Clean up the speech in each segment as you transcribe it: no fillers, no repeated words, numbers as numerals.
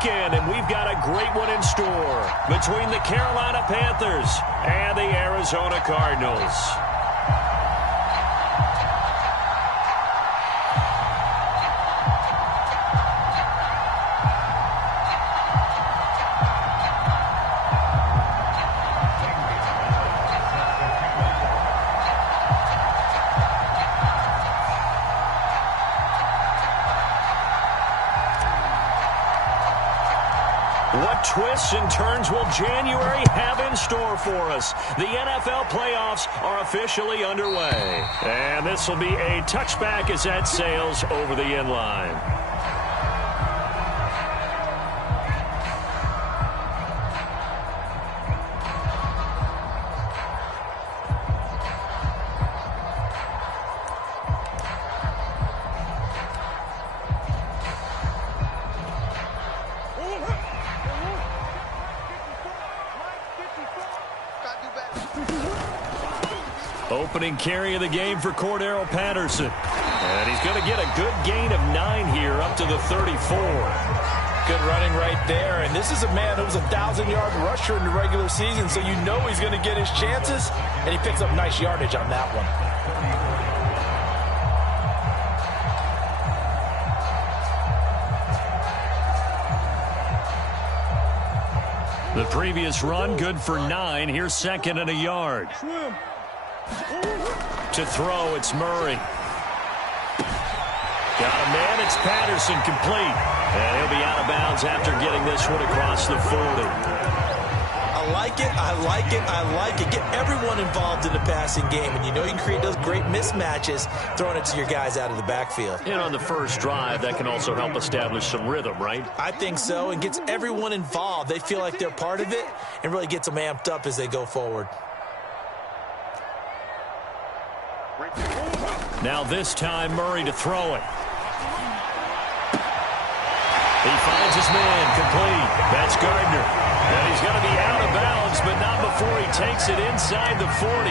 weekend, and we've got a great one in store between the Carolina Panthers and the Arizona Cardinals. What twists and turns will January have in store for us? The NFL playoffs are officially underway. And this will be a touchback as that sails over the end line. Opening carry of the game for Cordero Patterson. And he's going to get a good gain of 9 here up to the 34. Good running right there. And this is a man who was a 1,000-yard rusher in the regular season, so you know he's going to get his chances. And he picks up nice yardage on that one. The previous run, good for 9. Here's 2nd and a yard. To throw, it's Murray. Got a man, it's Patterson, complete. And he'll be out of bounds after getting this one across the 40. I like it, I like it, I like it. Get everyone involved in the passing game, and you know you can create those great mismatches throwing it to your guys out of the backfield. And on the first drive, that can also help establish some rhythm, right? I think so, and gets everyone involved. They feel like they're part of it and really gets them amped up as they go forward. Now this time, Murray to throw it. He finds his man, complete. That's Gardner. And he's going to be out of bounds, but not before he takes it inside the 40.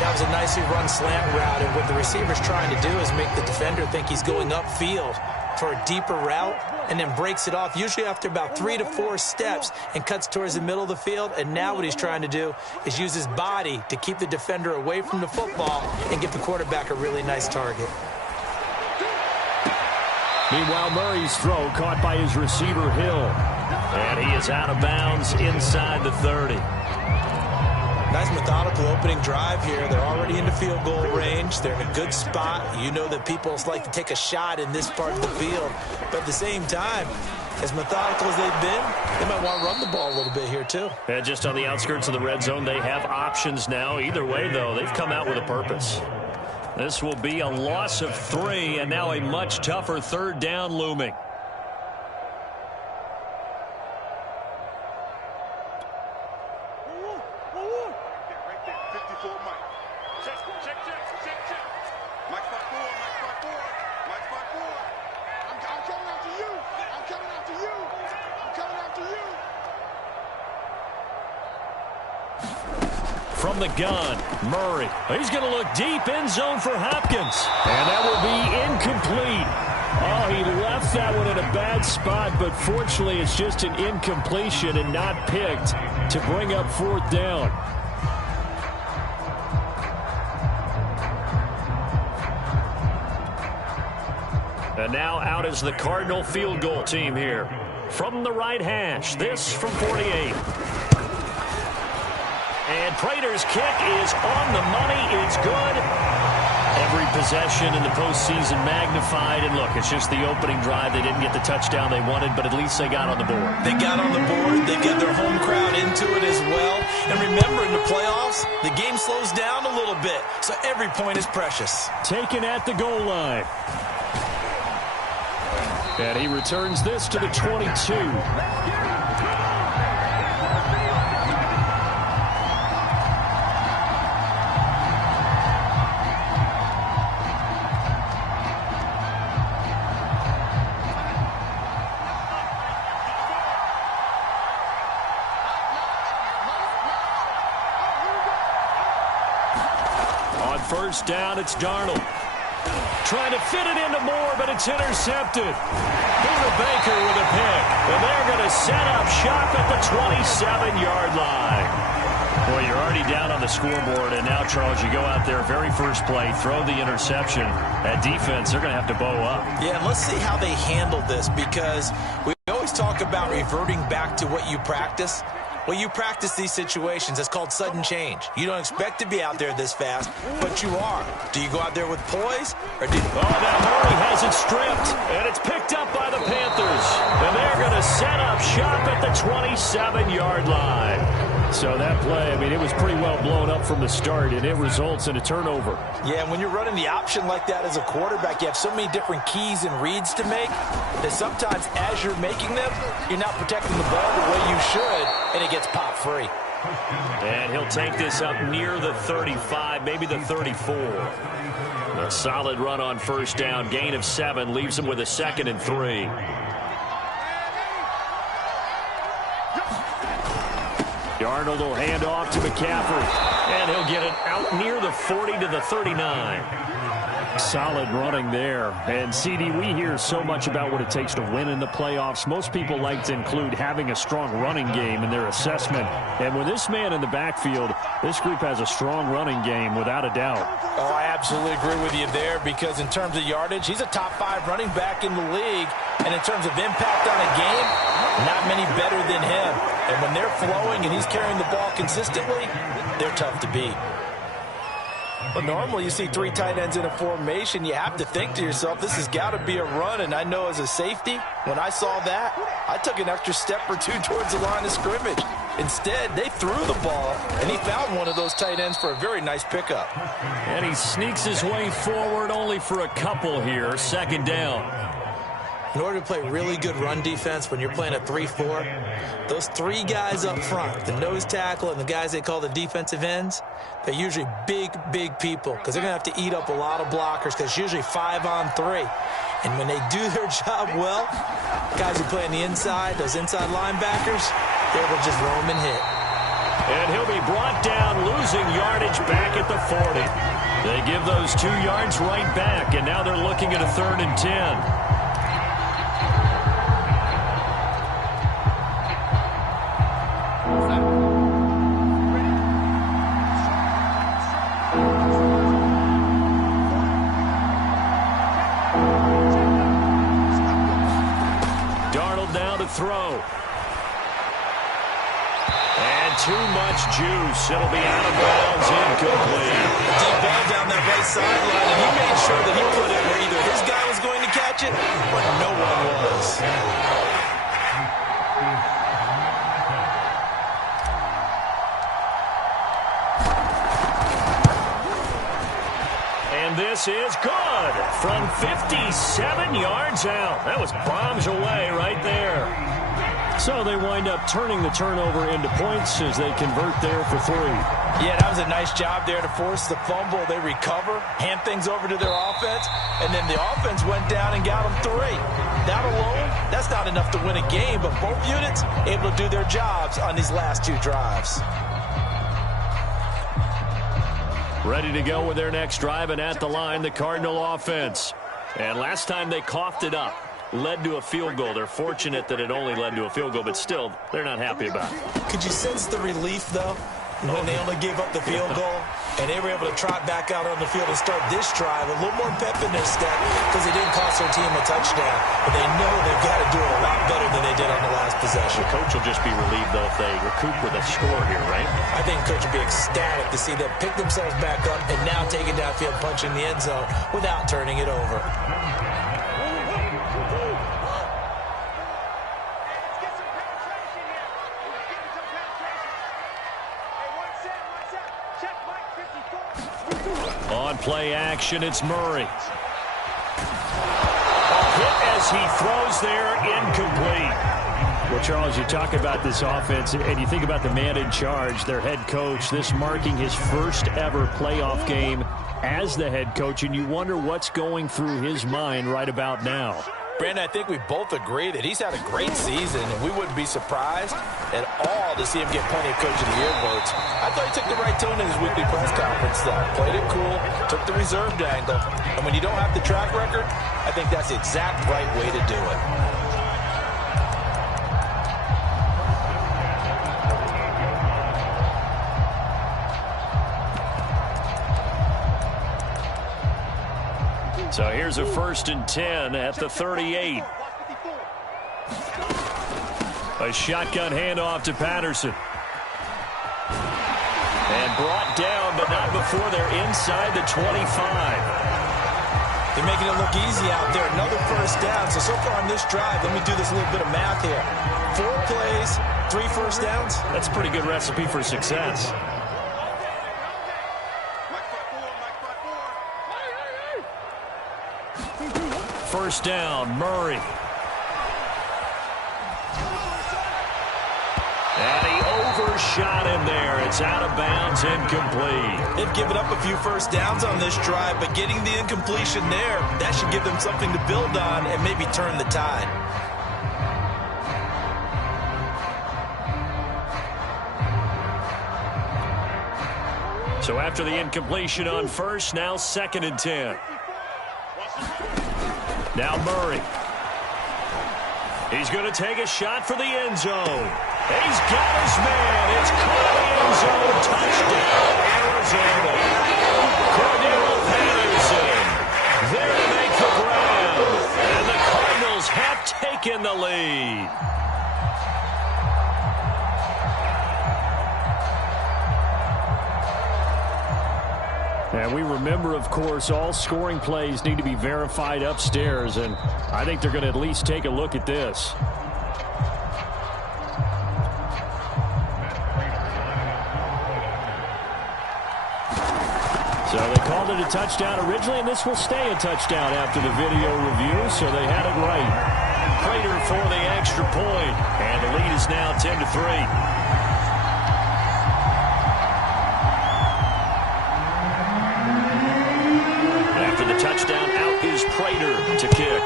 That was a nicely run slant route, and what the receiver's trying to do is make the defender think he's going upfield for a deeper route, and then breaks it off, usually after about 3 to 4 steps, and cuts towards the middle of the field. And now what he's trying to do is use his body to keep the defender away from the football and give the quarterback a really nice target. Meanwhile, Murray's throw caught by his receiver, Hill. And he is out of bounds inside the 30. Nice methodical opening drive here. They're already into field goal range. They're in a good spot. You know that people like to take a shot in this part of the field. But at the same time, as methodical as they've been, they might want to run the ball a little bit here too. And just on the outskirts of the red zone, they have options now. Either way, though, they've come out with a purpose. This will be a loss of 3, and now a much tougher 3rd down looming. From the gun, Murray. He's going to look deep, end zone for Hopkins. And that will be incomplete. Oh, he left that one in a bad spot, but fortunately it's just an incompletion and not picked to bring up 4th down. And now out is the Cardinal field goal team here. From the right hash, this from 48. And Prater's kick is on the money. It's good. Every possession in the postseason magnified. And look, it's just the opening drive. They didn't get the touchdown they wanted, but at least they got on the board. They got on the board. They've got their home crowd into it as well. And remember, in the playoffs, the game slows down a little bit. So every point is precious. Taken at the goal line. And he returns this to the 22. First down, it's Darnold. Trying to fit it into Moore, but it's intercepted. Buda Baker with a pick. set up shop at the 27-yard line. Well, you're already down on the scoreboard, and now, Charles, you go out there, very first play, throw the interception. That defense, they're going to have to bow up. Yeah, and let's see how they handle this, because we always talk about reverting back to what you practice. Well, you practice these situations. It's called sudden change. You don't expect to be out there this fast, but you are. Do you go out there with poise? Or do you... Oh, now Murray has it stripped, and it's picked up by the Panthers. And they're going to set up shop at the 27-yard line. So that play, I mean, it was pretty well blown up from the start, and it results in a turnover. Yeah, and when you're running the option like that as a quarterback, you have so many different keys and reads to make that sometimes as you're making them, you're not protecting the ball the way you should, and it gets popped free. And he'll take this up near the 35, maybe the 34. A solid run on first down, gain of 7, leaves him with a 2nd and 3. Darnold will hand off to McCaffrey, and he'll get it out near the 40 to the 39. Solid running there. And, CD, we hear so much about what it takes to win in the playoffs. Most people like to include having a strong running game in their assessment. And with this man in the backfield, this group has a strong running game without a doubt. Oh, I absolutely agree with you there, because in terms of yardage, he's a top 5 running back in the league. And in terms of impact on a game, not many better than him. And when they're flowing and he's carrying the ball consistently, they're tough to beat. But normally you see 3 tight ends in a formation, you have to think to yourself, this has got to be a run. And I know as a safety, when I saw that, I took an extra step or 2 towards the line of scrimmage. Instead, they threw the ball, and he found one of those tight ends for a very nice pickup. And he sneaks his way forward only for a couple here. 2nd down. In order to play really good run defense when you're playing a 3-4, those 3 guys up front, the nose tackle and the guys they call the defensive ends, they're usually big, big people, because they're going to have to eat up a lot of blockers, because it's usually 5 on 3. And when they do their job well, guys who play on the inside, those inside linebackers, they will just roam and hit. And he'll be brought down, losing yardage back at the 40. They give those 2 yards right back, and now they're looking at a 3rd and 10. Throw. And too much juice. It'll be out of bounds, incomplete. Deep ball down that right sideline, and he made sure that he put it where either his guy was going to catch it or no one was. And this is good from 57 yards out. That was bombs away right there. So they wind up turning the turnover into points as they convert there for 3. Yeah, that was a nice job there to force the fumble. They recover, hand things over to their offense, and then the offense went down and got them 3. That alone, that's not enough to win a game, but both units able to do their jobs on these last 2 drives. Ready to go with their next drive, and at the line, the Cardinal offense. And last time they coughed it up, led to a field goal. They're fortunate that it only led to a field goal, but still, they're not happy about it. Could you sense the relief, though, when they only gave up the field goal, and they were able to trot back out on the field and start this drive, a little more pep in their step, because they didn't cost their team a touchdown, but they know they've got to do it a lot better than they did on the last possession. The coach will just be relieved, though, if they recoup with a score here, right? I think coach will be ecstatic to see them pick themselves back up and now take it downfield, punching the end zone without turning it over. On play action, it's Murray. A hit as he throws there, incomplete. Well, Charles, you talk about this offense, and you think about the man in charge, their head coach, this marking his first ever playoff game as the head coach, and you wonder what's going through his mind right about now. Brandon, I think we both agree that he's had a great season, and we wouldn't be surprised at all to see him get plenty of Coach of the Year votes. I thought he took the right tone in his weekly press conference, though. Played it cool, took the reserved angle, and when you don't have the track record, I think that's the exact right way to do it. So here's a 1st and 10 at the 38. A shotgun handoff to Patterson. And brought down, but not before they're inside the 25. They're making it look easy out there. Another 1st down. So far on this drive, let me do this little bit of math here. 4 plays, 3 1st downs. That's a pretty good recipe for success. First down, Murray. And he overshot him there. It's out of bounds, incomplete. They've given up a few 1st downs on this drive, but getting the incompletion there, that should give them something to build on and maybe turn the tide. So after the incompletion on 1st, now 2nd and 10. Now Murray. He's going to take a shot for the end zone. He's got his man. It's caught in the end zone. Touchdown, Arizona. Cardinals Patterson there to make the grab. And the Cardinals have taken the lead. And we remember, of course, all scoring plays need to be verified upstairs, and I think they're going to at least take a look at this. So they called it a touchdown originally, and this will stay a touchdown after the video review, so they had it right. Prater for the extra point, and the lead is now 10-3. Touchdown, out is Prater to kick.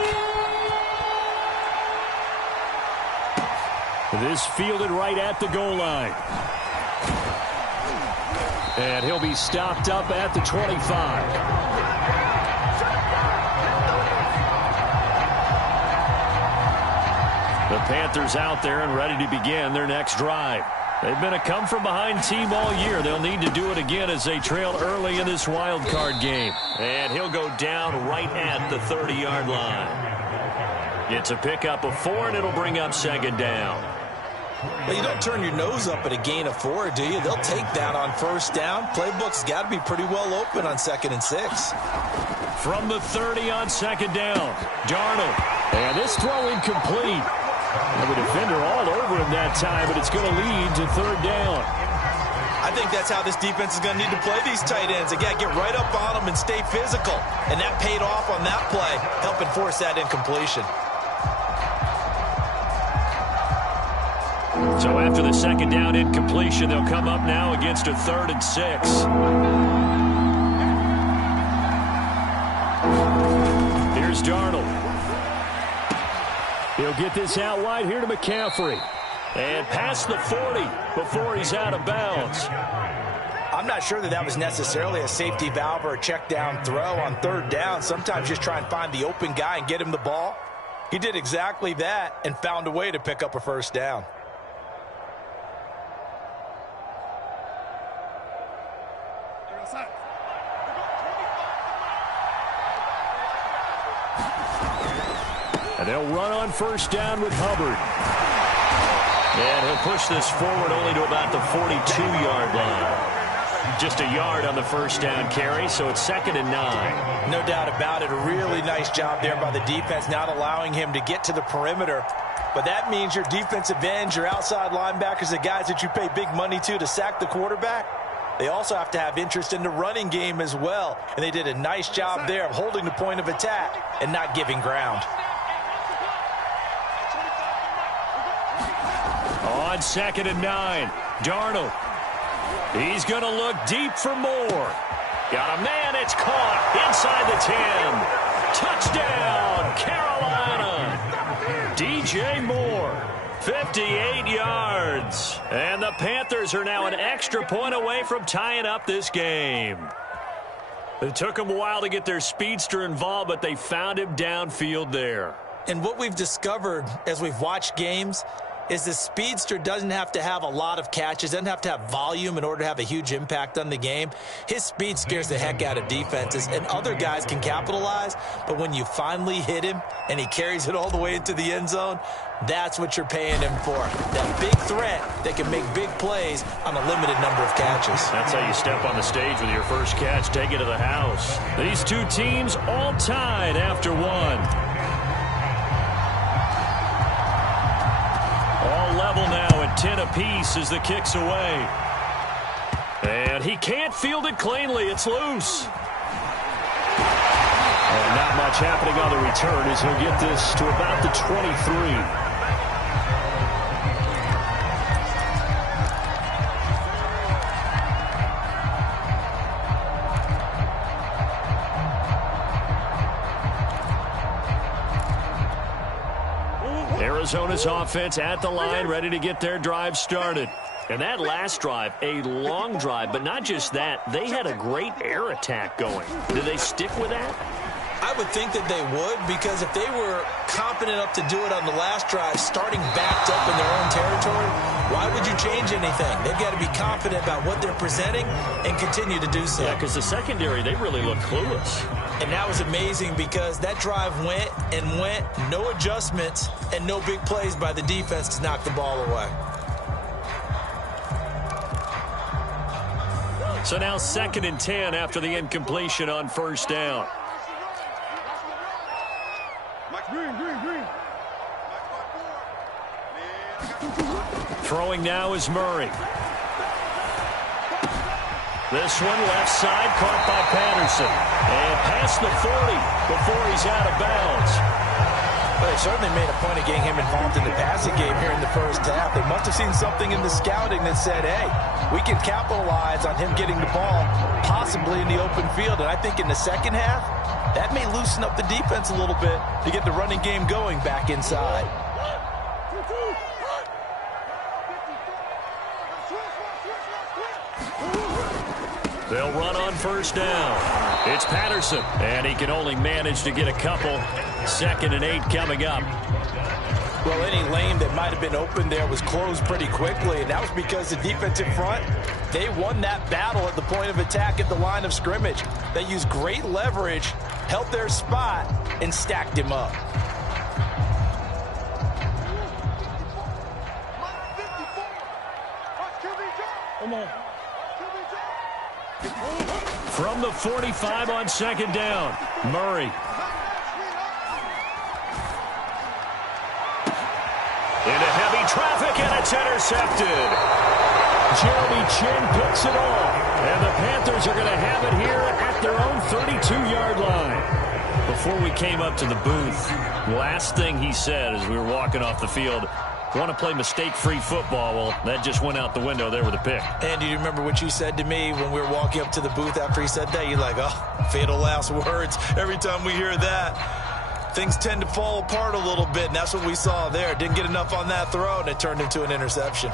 This fielded right at the goal line. And he'll be stopped up at the 25. The Panthers out there and ready to begin their next drive. They've been a come-from-behind team all year. They'll need to do it again as they trail early in this wild card game. And he'll go down right at the 30-yard line. It's a pickup of 4, and it'll bring up 2nd down. Well, you don't turn your nose up at a gain of 4, do you? They'll take that on 1st down. Playbook's got to be pretty well open on 2nd and 6. From the 30 on 2nd down, Darnold. And this throw incomplete. And the defender all over him that time, but it's going to lead to 3rd down. I think that's how this defense is going to need to play these tight ends. Again, get right up on them and stay physical. And that paid off on that play, helping force that incompletion. So after the 2nd down incompletion, they'll come up now against a 3rd and 6. Here's Darnold. He'll get this out wide here to McCaffrey. And past the 40 before he's out of bounds. I'm not sure that was necessarily a safety valve or a check down throw on 3rd down. Sometimes just try and find the open guy and get him the ball. He did exactly that and found a way to pick up a 1st down. And they'll run on 1st down with Hubbard. And he'll push this forward only to about the 42-yard line. Just a yard on the 1st down carry, so it's 2nd and 9. No doubt about it. A really nice job there by the defense, not allowing him to get to the perimeter. But that means your defensive ends, your outside linebackers, the guys that you pay big money to sack the quarterback, they also have to have interest in the running game as well. And they did a nice job there of holding the point of attack and not giving ground. On 2nd and 9, Darnold. He's going to look deep for more. Got a man, it's caught inside the 10. Touchdown, Carolina. DJ Moore, 58 yards. And the Panthers are now an extra point away from tying up this game. It took them a while to get their speedster involved, but they found him downfield there. And what we've discovered as we've watched games is the speedster doesn't have to have a lot of catches, doesn't have to have volume in order to have a huge impact on the game. His speed scares the heck out of defenses, and other guys can capitalize, but when you finally hit him and he carries it all the way into the end zone, that's what you're paying him for. That big threat that can make big plays on a limited number of catches. That's how you step on the stage with your first catch, take it to the house. These two teams all tied after one. All level now at 10 apiece as the kick's away. And he can't field it cleanly. It's loose. And not much happening on the return as he'll get this to about the 23. Arizona's offense at the line, ready to get their drive started. And that last drive, a long drive, but not just that. They had a great air attack going. Do they stick with that? I would think that they would, because if they were confident enough to do it on the last drive, starting backed up in their own territory, why would you change anything? They've got to be confident about what they're presenting and continue to do so. Yeah, because the secondary, they really look clueless. And that was amazing because that drive went and went, no adjustments, and no big plays by the defense to knock the ball away. So now 2nd and 10 after the incompletion on first down. Throwing now is Murray. This one left side caught by Patterson. And past the 40 before he's out of bounds. Well, they certainly made a point of getting him involved in the passing game here in the first half. They must have seen something in the scouting that said, hey, we can capitalize on him getting the ball possibly in the open field. And I think in the second half, that may loosen up the defense a little bit to get the running game going back inside. They'll run on first down. It's Patterson, and he can only manage to get a couple. 2nd and 8 coming up. Well, any lane that might have been open there was closed pretty quickly, and that was because the defensive front, they won that battle at the point of attack at the line of scrimmage. They used great leverage, held their spot, and stacked him up. From the 45 on 2nd down, Murray. Into heavy traffic, and it's intercepted. Jeremy Chin picks it off, and the Panthers are going to have it here at their own 32-yard line. Before we came up to the booth, last thing he said as we were walking off the field, want to play mistake-free football. Well, that just went out the window there with a pick. And do you remember what you said to me when we were walking up to the booth after he said that? You're like, oh, fatal last words. Every time we hear that, things tend to fall apart a little bit, and that's what we saw there. Didn't get enough on that throw, and it turned into an interception.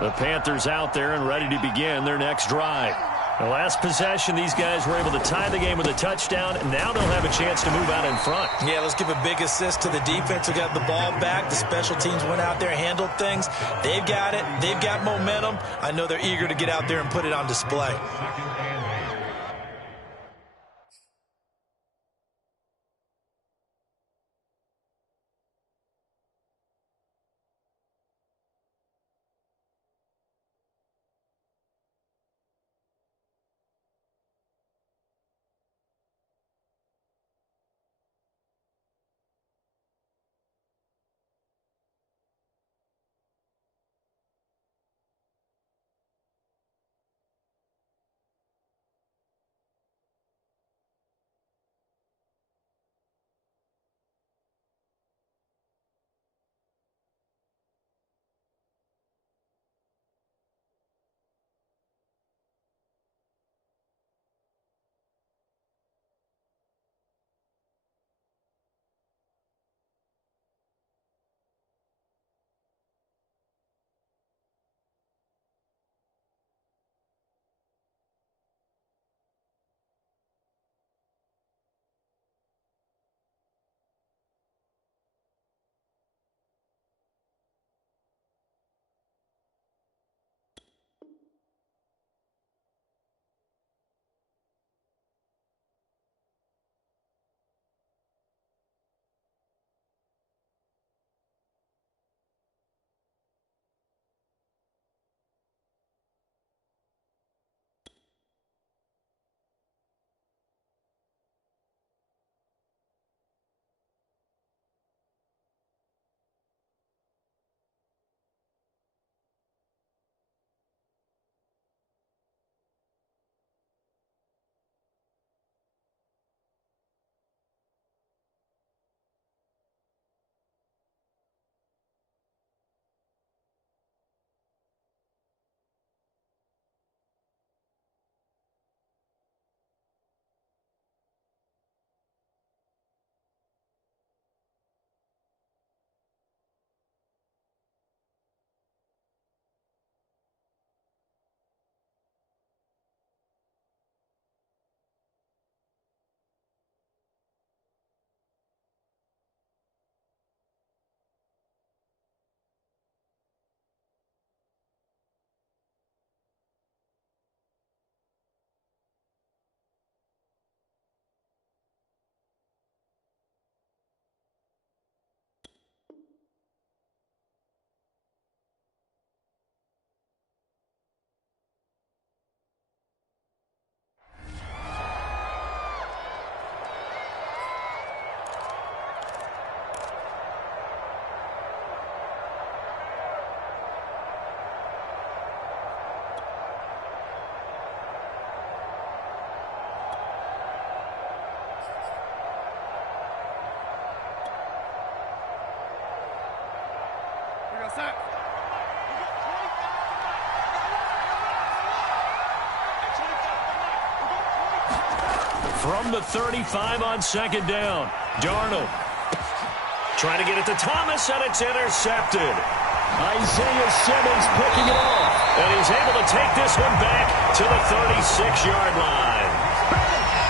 The Panthers out there and ready to begin their next drive. The last possession, these guys were able to tie the game with a touchdown, and now they'll have a chance to move out in front. Yeah, let's give a big assist to the defense who got the ball back. The special teams went out there, handled things. They've got it. They've got momentum. I know they're eager to get out there and put it on display. From the 35 on second down, Darnold trying to get it to Thomas, and it's intercepted. Isaiah Simmons picking it off. And he's able to take this one back to the 36-yard line.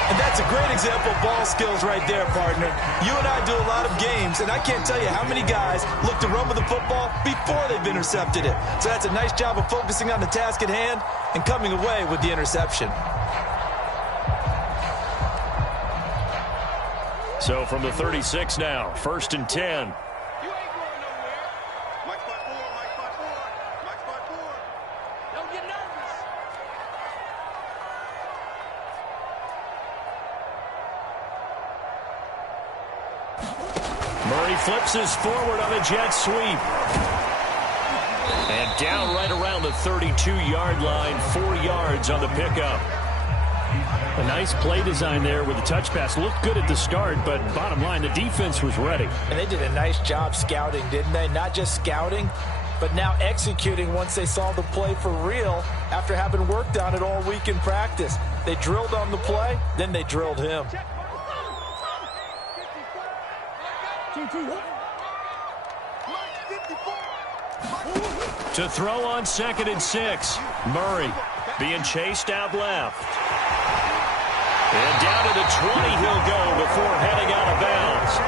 And that's a great example of ball skills right there, partner. You and I do a lot of games, and I can't tell you how many guys look to run with the football before they've intercepted it. So that's a nice job of focusing on the task at hand and coming away with the interception. So from the 36 now, 1st and 10. Murray flips his forward on a jet sweep. And down right around the 32-yard line, 4 yards on the pickup. A nice play design there with the touch pass. Looked good at the start, but bottom line, the defense was ready. And they did a nice job scouting, didn't they? Not just scouting, but now executing once they saw the play for real after having worked on it all week in practice. They drilled on the play, then they drilled him. To throw on 2nd and 6. Murray being chased out left. And down to the 20 he'll go before heading out of bounds.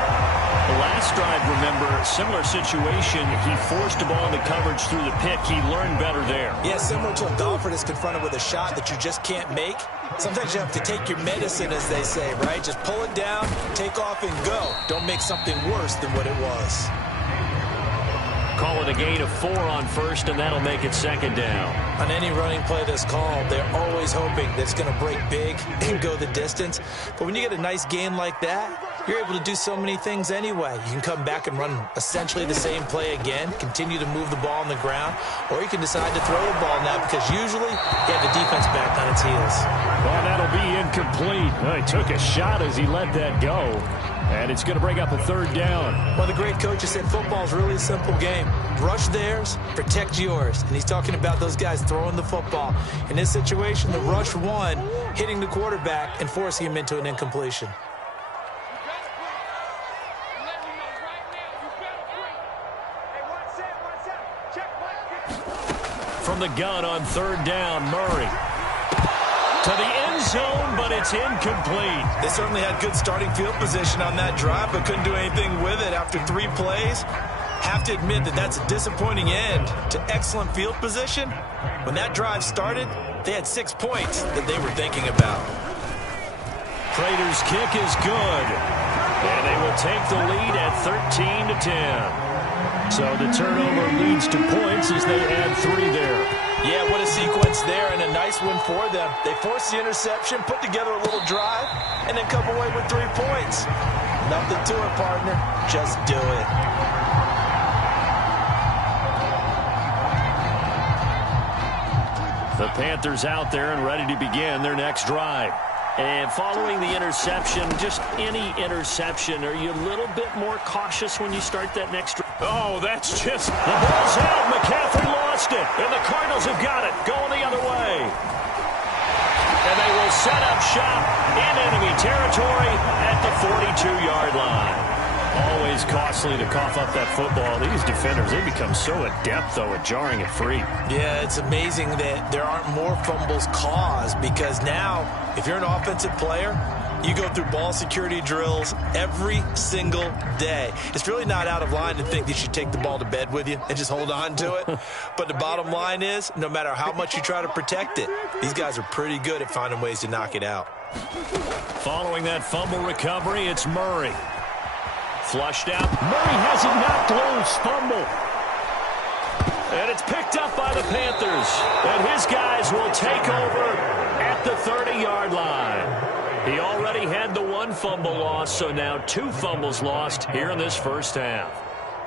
The last drive, remember, similar situation. He forced a ball into coverage through the pick. He learned better there. Yeah, similar to a golfer that's confronted with a shot that you just can't make. Sometimes you have to take your medicine, as they say, right? Just pull it down, take off, and go. Don't make something worse than what it was. Call it a gain of 4 on 1st, and that'll make it 2nd down. On any running play that's called, they're always hoping that it's going to break big and go the distance. But when you get a nice gain like that, you're able to do so many things anyway. You can come back and run essentially the same play again, continue to move the ball on the ground, or you can decide to throw the ball now because usually you have the defense back on its heels. Well, that'll be incomplete. Well, he took a shot as he let that go. And it's going to bring up a 3rd down. Well, the great coaches said football is really a simple game. Rush theirs, protect yours. And he's talking about those guys throwing the football. In this situation, the rush one, hitting the quarterback and forcing him into an incompletion. From the gun on 3rd down, Murray. To the end zone, but it's incomplete. They certainly had good starting field position on that drive, but couldn't do anything with it after 3 plays. Have to admit that that's a disappointing end to excellent field position. When that drive started, they had 6 points that they were thinking about. Prater's kick is good. And they will take the lead at 13-10. So the turnover leads to points as they add 3 there. Yeah, what a sequence there, and a nice one for them. They forced the interception, put together a little drive, and then come away with 3 points. Nothing to it, partner. Just do it. The Panthers out there and ready to begin their next drive. And following the interception, just any interception, are you a little bit more cautious when you start that next drive? Oh, that's just... The ball's out. McCaffrey lost it. And the Cardinals have got it. Going the other way. And they will set up shop in enemy territory at the 42-yard line. Always costly to cough up that football. These defenders, they become so adept, though, at jarring it free. Yeah, it's amazing that there aren't more fumbles caused because now, if you're an offensive player, you go through ball security drills every single day. It's really not out of line to think that you take the ball to bed with you and just hold on to it. But the bottom line is, no matter how much you try to protect it, these guys are pretty good at finding ways to knock it out. Following that fumble recovery, it's Murray. Flushed out. Murray has it knocked loose. Fumble. And it's picked up by the Panthers. And his guys will take over at the 30-yard line. He already had the 1 fumble loss, so now 2 fumbles lost here in this first half.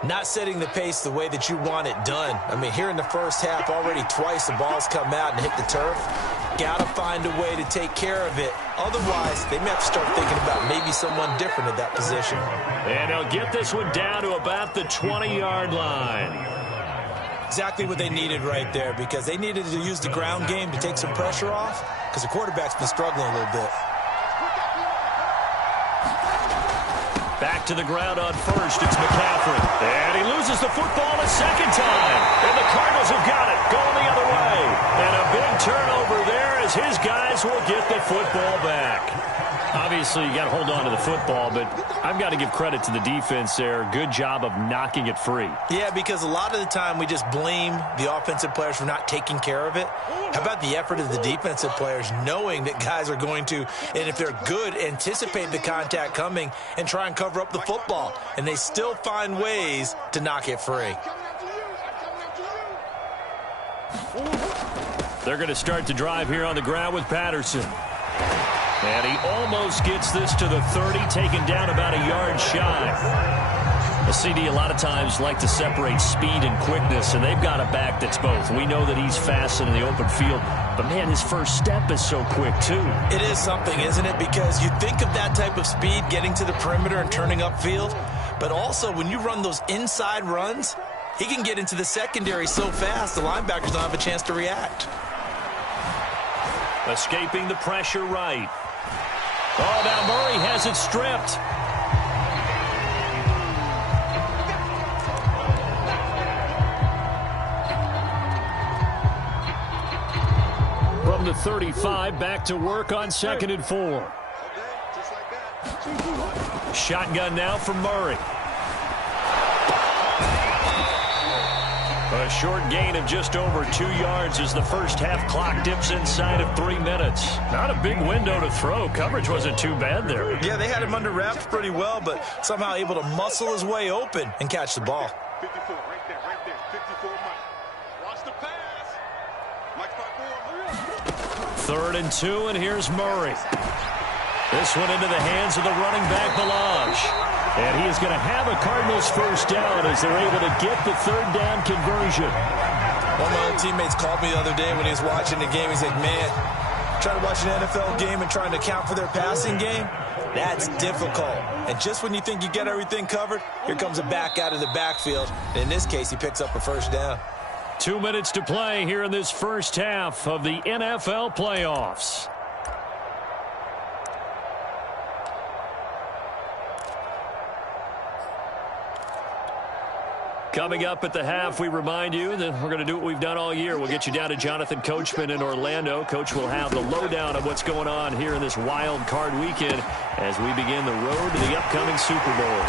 Not setting the pace the way that you want it done. I mean, here in the first half, already twice the ball's come out and hit the turf. Got to find a way to take care of it. Otherwise, they may have to start thinking about maybe someone different at that position. And they'll get this one down to about the 20-yard line. exactly what they needed right there, because they needed to use the ground game to take some pressure off, because the quarterback's been struggling a little bit. Back to the ground on first. It's McCaffrey. And he loses the football a second time. And the Cardinals have got it. Going the other way. And a big turnover there as his guys will get the football back. Obviously, you got to hold on to the football, but I've got to give credit to the defense there. Good job of knocking it free. Yeah, because a lot of the time we just blame the offensive players for not taking care of it. How about the effort of the defensive players knowing that guys are going to, and if they're good, anticipate the contact coming and try and cover up the football. And they still find ways to knock it free. They're going to start the drive here on the ground with Patterson. And he almost gets this to the 30, taken down about a yard shy. The CD a lot of times like to separate speed and quickness, and they've got a back that's both. We know that he's fast in the open field, but, man, his first step is so quick, too. It is something, isn't it? Because you think of that type of speed getting to the perimeter and turning upfield, but also when you run those inside runs, he can get into the secondary so fast the linebackers don't have a chance to react. Escaping the pressure right. Oh, now Murray has it stripped. From the 35, back to work on 2nd and 4. Shotgun now from Murray. A short gain of just over 2 yards as the first half clock dips inside of 3 minutes. Not a big window to throw. Coverage wasn't too bad there. Yeah, they had him under wraps pretty well, but somehow able to muscle his way open and catch the ball. 54, right there, 54, Mike. Watch the pass. Mike 5-4, 3rd and 2, and here's Murray. This one into the hands of the running back, Melange. And he is going to have a Cardinals first down as they're able to get the 3rd down conversion. One of my old teammates called me the other day when he was watching the game. He's like, man, trying to watch an NFL game and trying to account for their passing game, that's difficult. And just when you think you get everything covered, here comes a back out of the backfield. And in this case, he picks up a first down. 2 minutes to play here in this first half of the NFL playoffs. Coming up at the half, we remind you that we're going to do what we've done all year. We'll get you down to Jonathan Coachman in Orlando. Coach will have the lowdown of what's going on here in this wild card weekend as we begin the road to the upcoming Super Bowl.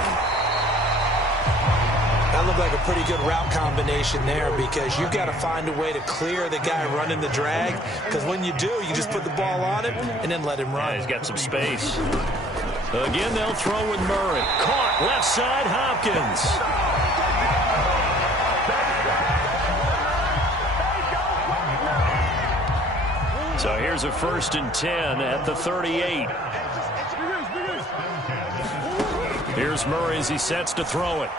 That looked like a pretty good route combination there, because you've got to find a way to clear the guy running the drag, because when you do, you just put the ball on him and then let him run. Yeah, he's got some space. Again, they'll throw with Murray. Caught left side, Hopkins. So here's a 1st and 10 at the 38. Here's Murray as he sets to throw it.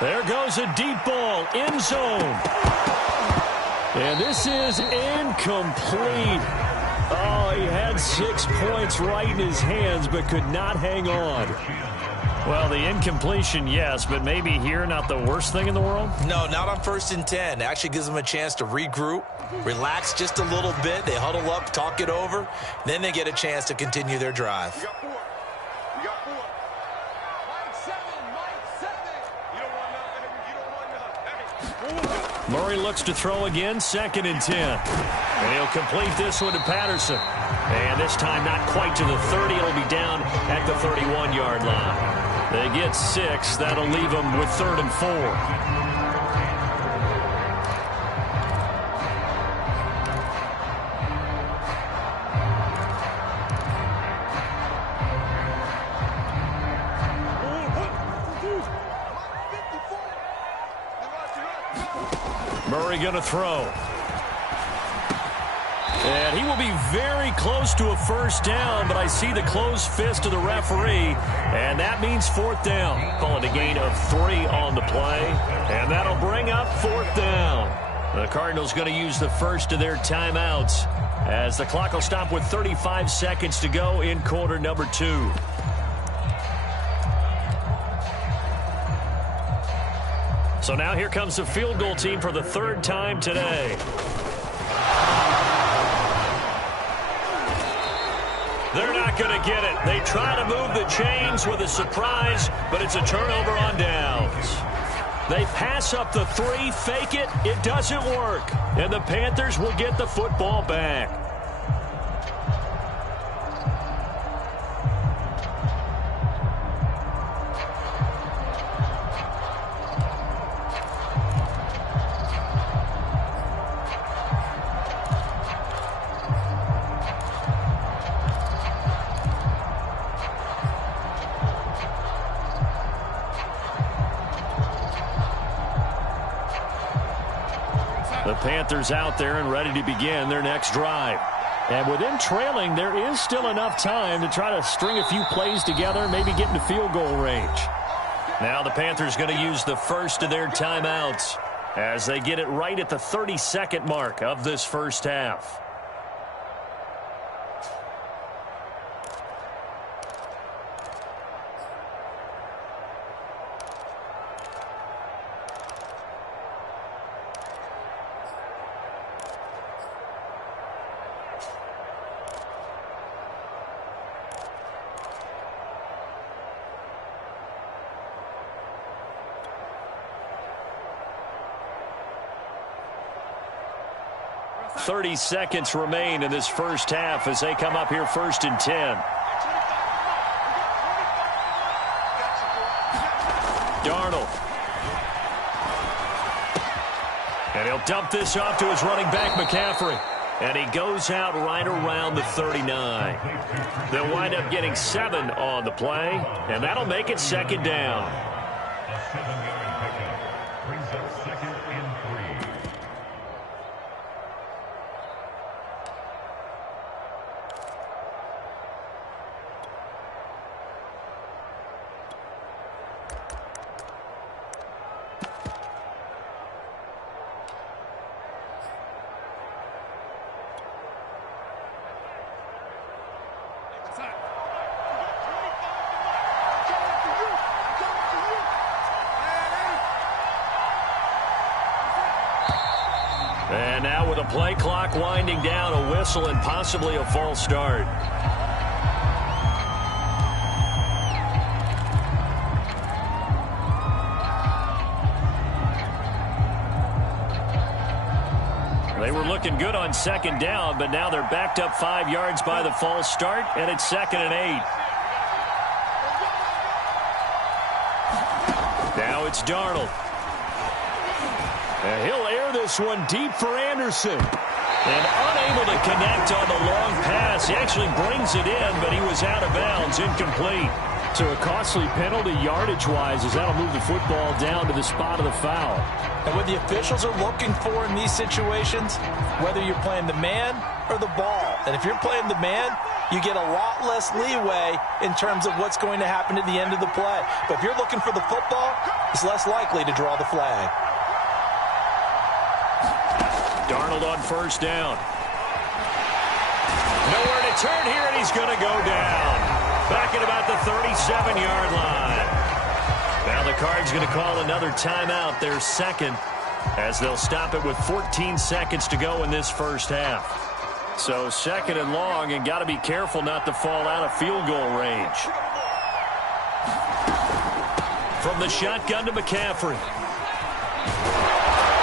There goes a deep ball, end zone. And this is incomplete. Oh, he had 6 points right in his hands, but could not hang on. Well, the incompletion, yes, but maybe here not the worst thing in the world? No, not on 1st and 10. It actually gives them a chance to regroup, relax just a little bit. They huddle up, talk it over. Then they get a chance to continue their drive. You got 4. You got 4. Mike 7. You don't want nothing. Hey. Murray looks to throw again, 2nd and 10. And he'll complete this one to Patterson. And this time not quite to the 30. It'll be down at the 31-yard line. They get 6. That'll leave them with 3rd and 4. Murray going to throw. And he will be very close to a first down, but I see the closed fist of the referee, and that means 4th down. Call it a gain of 3 on the play, and that'll bring up 4th down. The Cardinals going to use the first of their timeouts as the clock will stop with 35 seconds to go in quarter number 2. So now here comes the field goal team for the third time today. They're not going to get it. They try to move the chains with a surprise, but it's a turnover on downs. They pass up the three, fake it. It doesn't work. And the Panthers will get the football back. The Panthers out there and ready to begin their next drive. And with them trailing, there is still enough time to try to string a few plays together, maybe get into field goal range. Now the Panthers going to use the first of their timeouts as they get it right at the 30-second mark of this first half. .30 seconds remain in this first half as they come up here 1st and 10. Darnold. And he'll dump this off to his running back, McCaffrey. And he goes out right around the 39. They'll wind up getting 7 on the play, and that'll make it 2nd down. And now with a play clock winding down, a whistle and possibly a false start. They were looking good on 2nd down, but now they're backed up 5 yards by the false start, and it's 2nd and 8. Now it's Darnold. And he'll air this one deep for Anderson. And unable to connect on the long pass. He actually brings it in, but he was out of bounds, incomplete. So a costly penalty yardage-wise as that'll move the football down to the spot of the foul. And what the officials are looking for in these situations, whether you're playing the man or the ball. And if you're playing the man, you get a lot less leeway in terms of what's going to happen at the end of the play. But if you're looking for the football, it's less likely to draw the flag. Darnold on 1st down. Nowhere to turn here, and he's going to go down. Back at about the 37-yard line. Now the Cards going to call another timeout, their 2nd, as they'll stop it with 14 seconds to go in this first half. So 2nd and long, and got to be careful not to fall out of field goal range. From the shotgun to McCaffrey.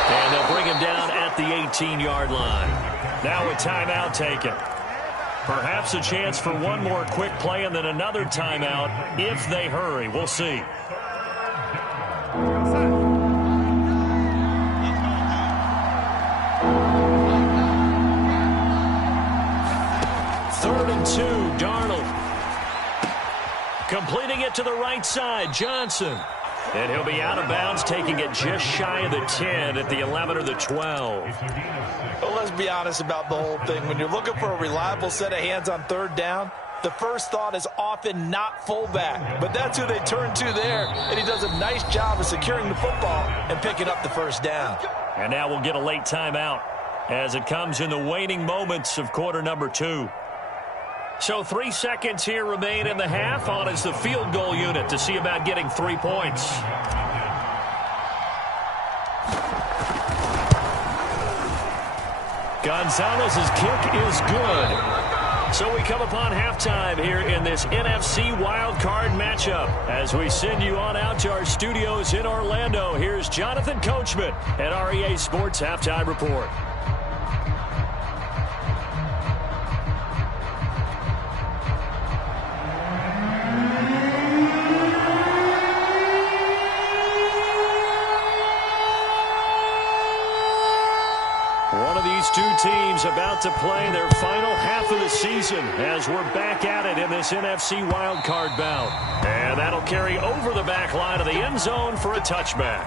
And they'll bring him down at the 18-yard line. Now a timeout taken. Perhaps a chance for one more quick play and then another timeout if they hurry. We'll see. Third and 2, Darnold. Completing it to the right side, Johnson. And he'll be out of bounds, taking it just shy of the 10 at the 11 or the 12. Well, let's be honest about the whole thing. When you're looking for a reliable set of hands on 3rd down, the first thought is often not fullback. But that's who they turn to there, and he does a nice job of securing the football and picking up the 1st down. And now we'll get a late timeout as it comes in the waning moments of quarter number 2. So 3 seconds here remain in the half. On is the field goal unit to see about getting 3 points. Gonzalez's kick is good. So we come upon halftime here in this NFC Wildcard matchup. As we send you on out to our studios in Orlando, here's Jonathan Coachman at REA Sports Halftime Report. One of these two teams about to play their final half of the season as we're back at it in this NFC wildcard bout. And that'll carry over the back line of the end zone for a touchback.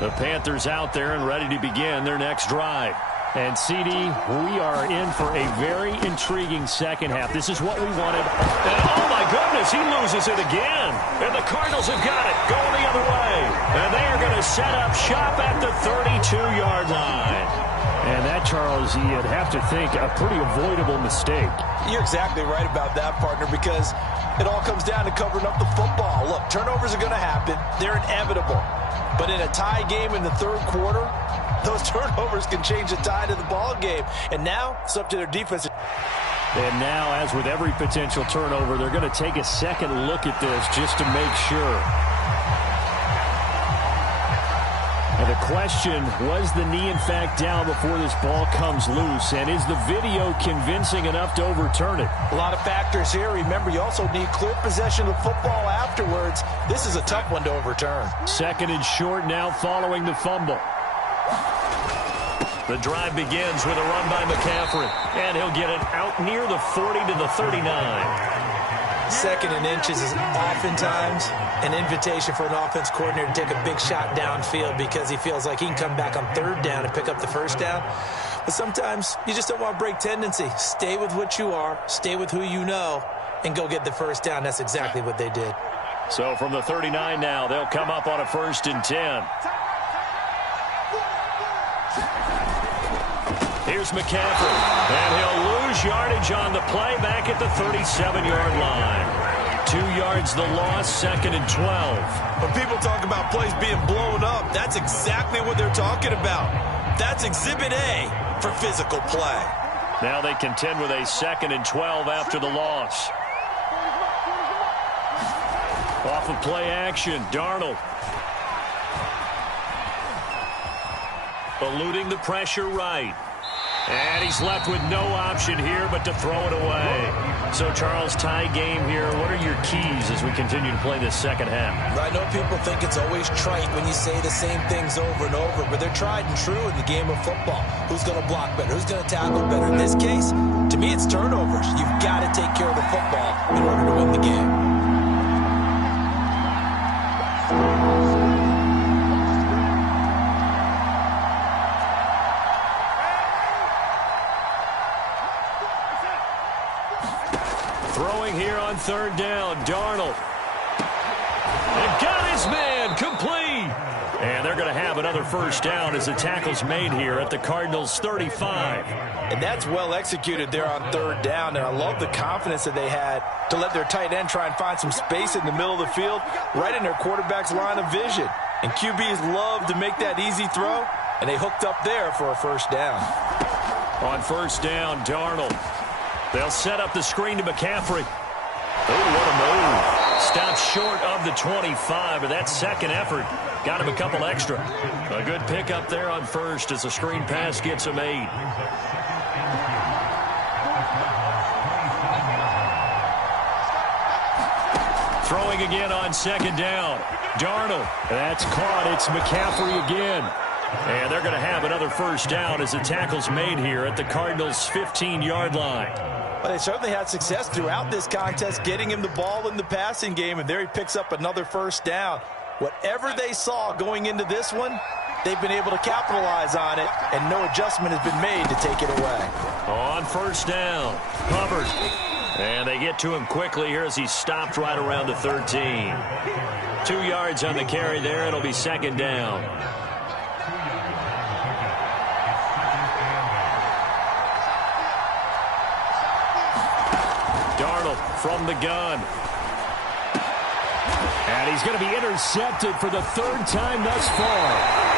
The Panthers out there and ready to begin their next drive. And, CD, we are in for a very intriguing second half. This is what we wanted. And, oh, my goodness, he loses it again. And the Cardinals have got it going the other way. And they are going to set up shop at the 32-yard line. And that, Charles, you'd have to think a pretty avoidable mistake. You're exactly right about that, partner, because it all comes down to covering up the football. Look, turnovers are going to happen. They're inevitable. But in a tie game in the third quarter, those turnovers can change the tide of the ball game. And now it's up to their defense. And now, as with every potential turnover, they're going to take a second look at this just to make sure. And the question, was the knee in fact down before this ball comes loose? And is the video convincing enough to overturn it? A lot of factors here. Remember, you also need clear possession of the football afterwards. This is a tough one to overturn. Second and short now following the fumble. The drive begins with a run by McCaffrey, and he'll get it out near the 40 to the 39. Second and inches is oftentimes an invitation for an offense coordinator to take a big shot downfield because he feels like he can come back on third down and pick up the first down. But sometimes you just don't want to break tendency. Stay with what you are, stay with who you know, and go get the first down. That's exactly what they did. So from the 39 now, they'll come up on a 1st and 10. Here's McCaffrey, and he'll lose yardage on the play back at the 37-yard line. 2 yards the loss, 2nd and 12. When people talk about plays being blown up, that's exactly what they're talking about. That's Exhibit A for physical play. Now they contend with a 2nd and 12 after the loss. Off of play action, Darnold. Eluding the pressure right. And he's left with no option here but to throw it away. So, Charles, tie game here. What are your keys as we continue to play this second half? I know people think it's always trite when you say the same things over and over, but they're tried and true in the game of football. Who's going to block better? Who's going to tackle better? In this case, to me, it's turnovers. You've got to take care of the football in order to win the game. Throwing here on third down, Darnold. And got his man, complete. And they're going to have another first down as the tackle's made here at the Cardinals' 35. And that's well executed there on third down. And I love the confidence that they had to let their tight end try and find some space in the middle of the field, right in their quarterback's line of vision. And QBs love to make that easy throw, and they hooked up there for a first down. On first down, Darnold. They'll set up the screen to McCaffrey. Oh, what a move. Stops short of the 25, but that second effort got him a couple extra. A good pickup there on first as the screen pass gets him 8. Throwing again on second down. Darnold. That's caught. It's McCaffrey again. And they're going to have another first down as the tackle's made here at the Cardinals' 15-yard line. Well, they certainly had success throughout this contest, getting him the ball in the passing game, and there he picks up another first down. Whatever they saw going into this one, they've been able to capitalize on it, and no adjustment has been made to take it away. On first down, Hubbard. And they get to him quickly here as he stopped right around the 13. 2 yards on the carry there. It'll be second down. Darnold from the gun. And he's going to be intercepted for the third time thus far.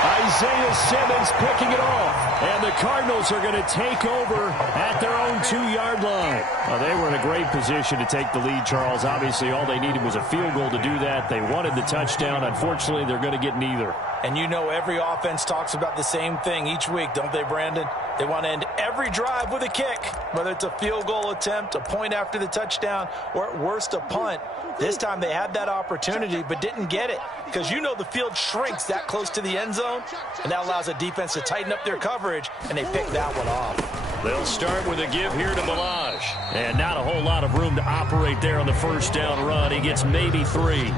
Isaiah Simmons picking it off. And the Cardinals are going to take over at their own 2-yard line. Well, they were in a great position to take the lead, Charles. Obviously, all they needed was a field goal to do that. They wanted the touchdown. Unfortunately, they're going to get neither. And you know every offense talks about the same thing each week, don't they, Brandon? They want to end every drive with a kick, whether it's a field goal attempt, a point after the touchdown, or at worst a punt. This time they had that opportunity but didn't get it because you know the field shrinks that close to the end zone, and that allows a defense to tighten up their coverage, and they picked that one off. They'll start with a give here to Balaj. And not a whole lot of room to operate there on the first down run. He gets maybe 3.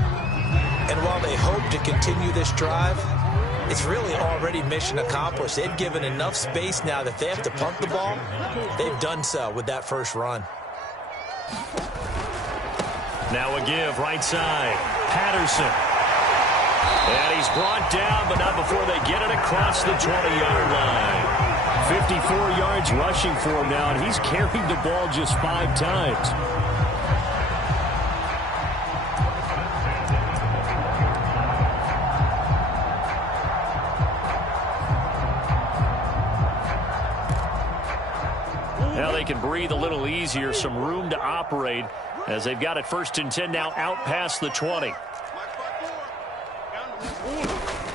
And while they hope to continue this drive, it's really already mission accomplished. They've given enough space now that if they have to punt the ball, they've done so with that first run. Now a give right side. Patterson. And he's brought down, but not before they get it across the 20-yard line. 54 yards rushing for him now, and he's carried the ball just 5 times. Now they can breathe a little easier, some room to operate as they've got it 1st and 10 now out past the 20.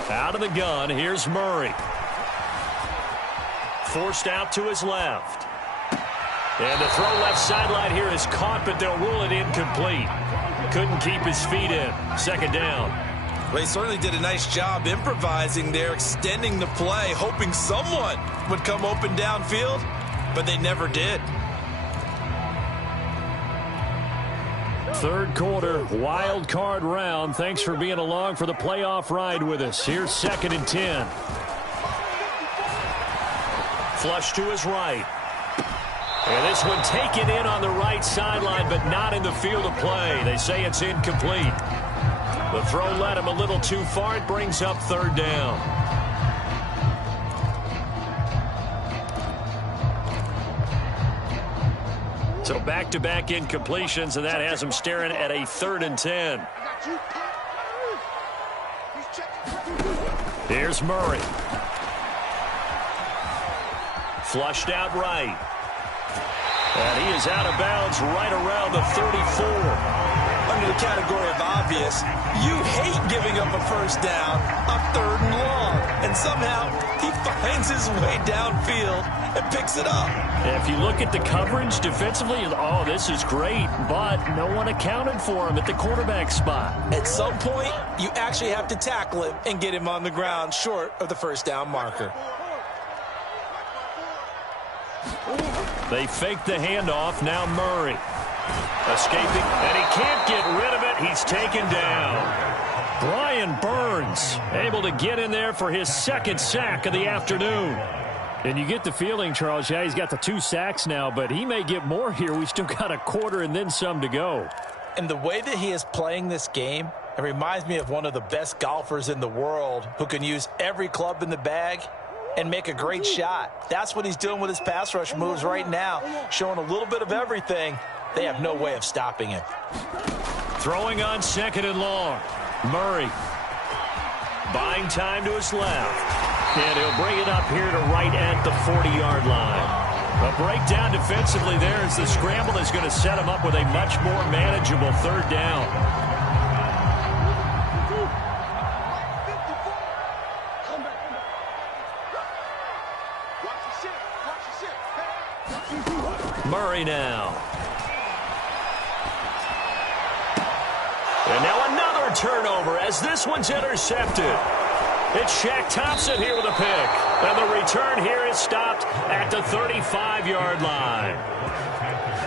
Out of the gun, here's Murray. Forced out to his left. And the throw left sideline here is caught, but they'll rule it incomplete. Couldn't keep his feet in. 2nd down. Well, he certainly did a nice job improvising there, extending the play, hoping someone would come open downfield, but they never did. 3rd quarter, wild card round. Thanks for being along for the playoff ride with us. Here's 2nd and 10. Flush to his right. And this one taken in on the right sideline, but not in the field of play. They say it's incomplete. The throw led him a little too far. It brings up 3rd down. So back-to-back incompletions, and that has him staring at a 3rd and 10. Here's Murray. Flushed out right. And he is out of bounds right around the 34. Under the category of obvious, you hate giving up a first down, a 3rd and long. And somehow he finds his way downfield and picks it up. If you look at the coverage defensively, oh, this is great, but no one accounted for him at the quarterback spot. At some point, you actually have to tackle him and get him on the ground short of the first down marker. They fake the handoff. Now Murray. Escaping, and he can't get rid of it. He's taken down. Brian Burns able to get in there for his 2nd sack of the afternoon. And you get the feeling, Charles, yeah, he's got the 2 sacks now, but he may get more here. We still got a quarter and then some to go. And the way that he is playing this game, it reminds me of one of the best golfers in the world who can use every club in the bag and make a great shot. That's what he's doing with his pass rush moves right now, showing a little bit of everything. They have no way of stopping him. Throwing on 2nd and long. Murray buying time to his left. And he'll bring it up here to right at the 40-yard line. A breakdown defensively there as the scramble is going to set him up with a much more manageable 3rd down. Murray now. And now another turnover as this one's intercepted. It's Shaq Thompson here with a pick. And the return here is stopped at the 35-yard line.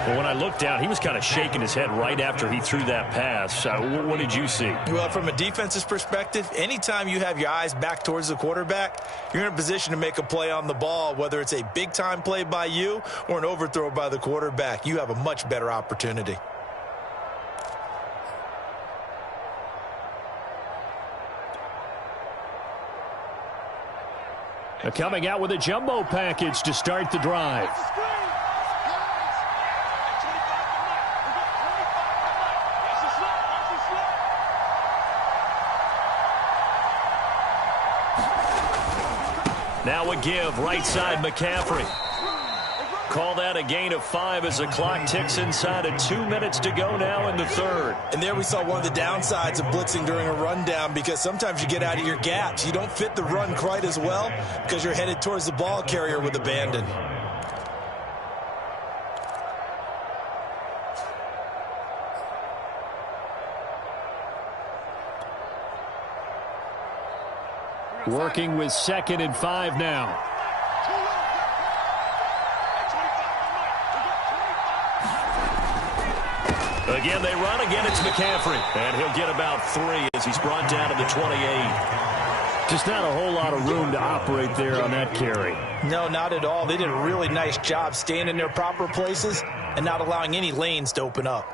Well, when I looked down, he was kind of shaking his head right after he threw that pass. What did you see? Well, from a defense's perspective, anytime you have your eyes back towards the quarterback, you're in a position to make a play on the ball, whether it's a big-time play by you or an overthrow by the quarterback. You have a much better opportunity. Coming out with a jumbo package to start the drive. Now a give, right side McCaffrey. Call that a gain of 5 as the clock ticks inside of 2 minutes to go now in the third. And there we saw one of the downsides of blitzing during a rundown, because sometimes you get out of your gaps. You don't fit the run quite as well because you're headed towards the ball carrier with abandon. Working with 2nd and 5 now. Again, they run. Again, it's McCaffrey. And he'll get about 3 as he's brought down to the 28. Just not a whole lot of room to operate there on that carry. No, not at all. They did a really nice job staying in their proper places and not allowing any lanes to open up.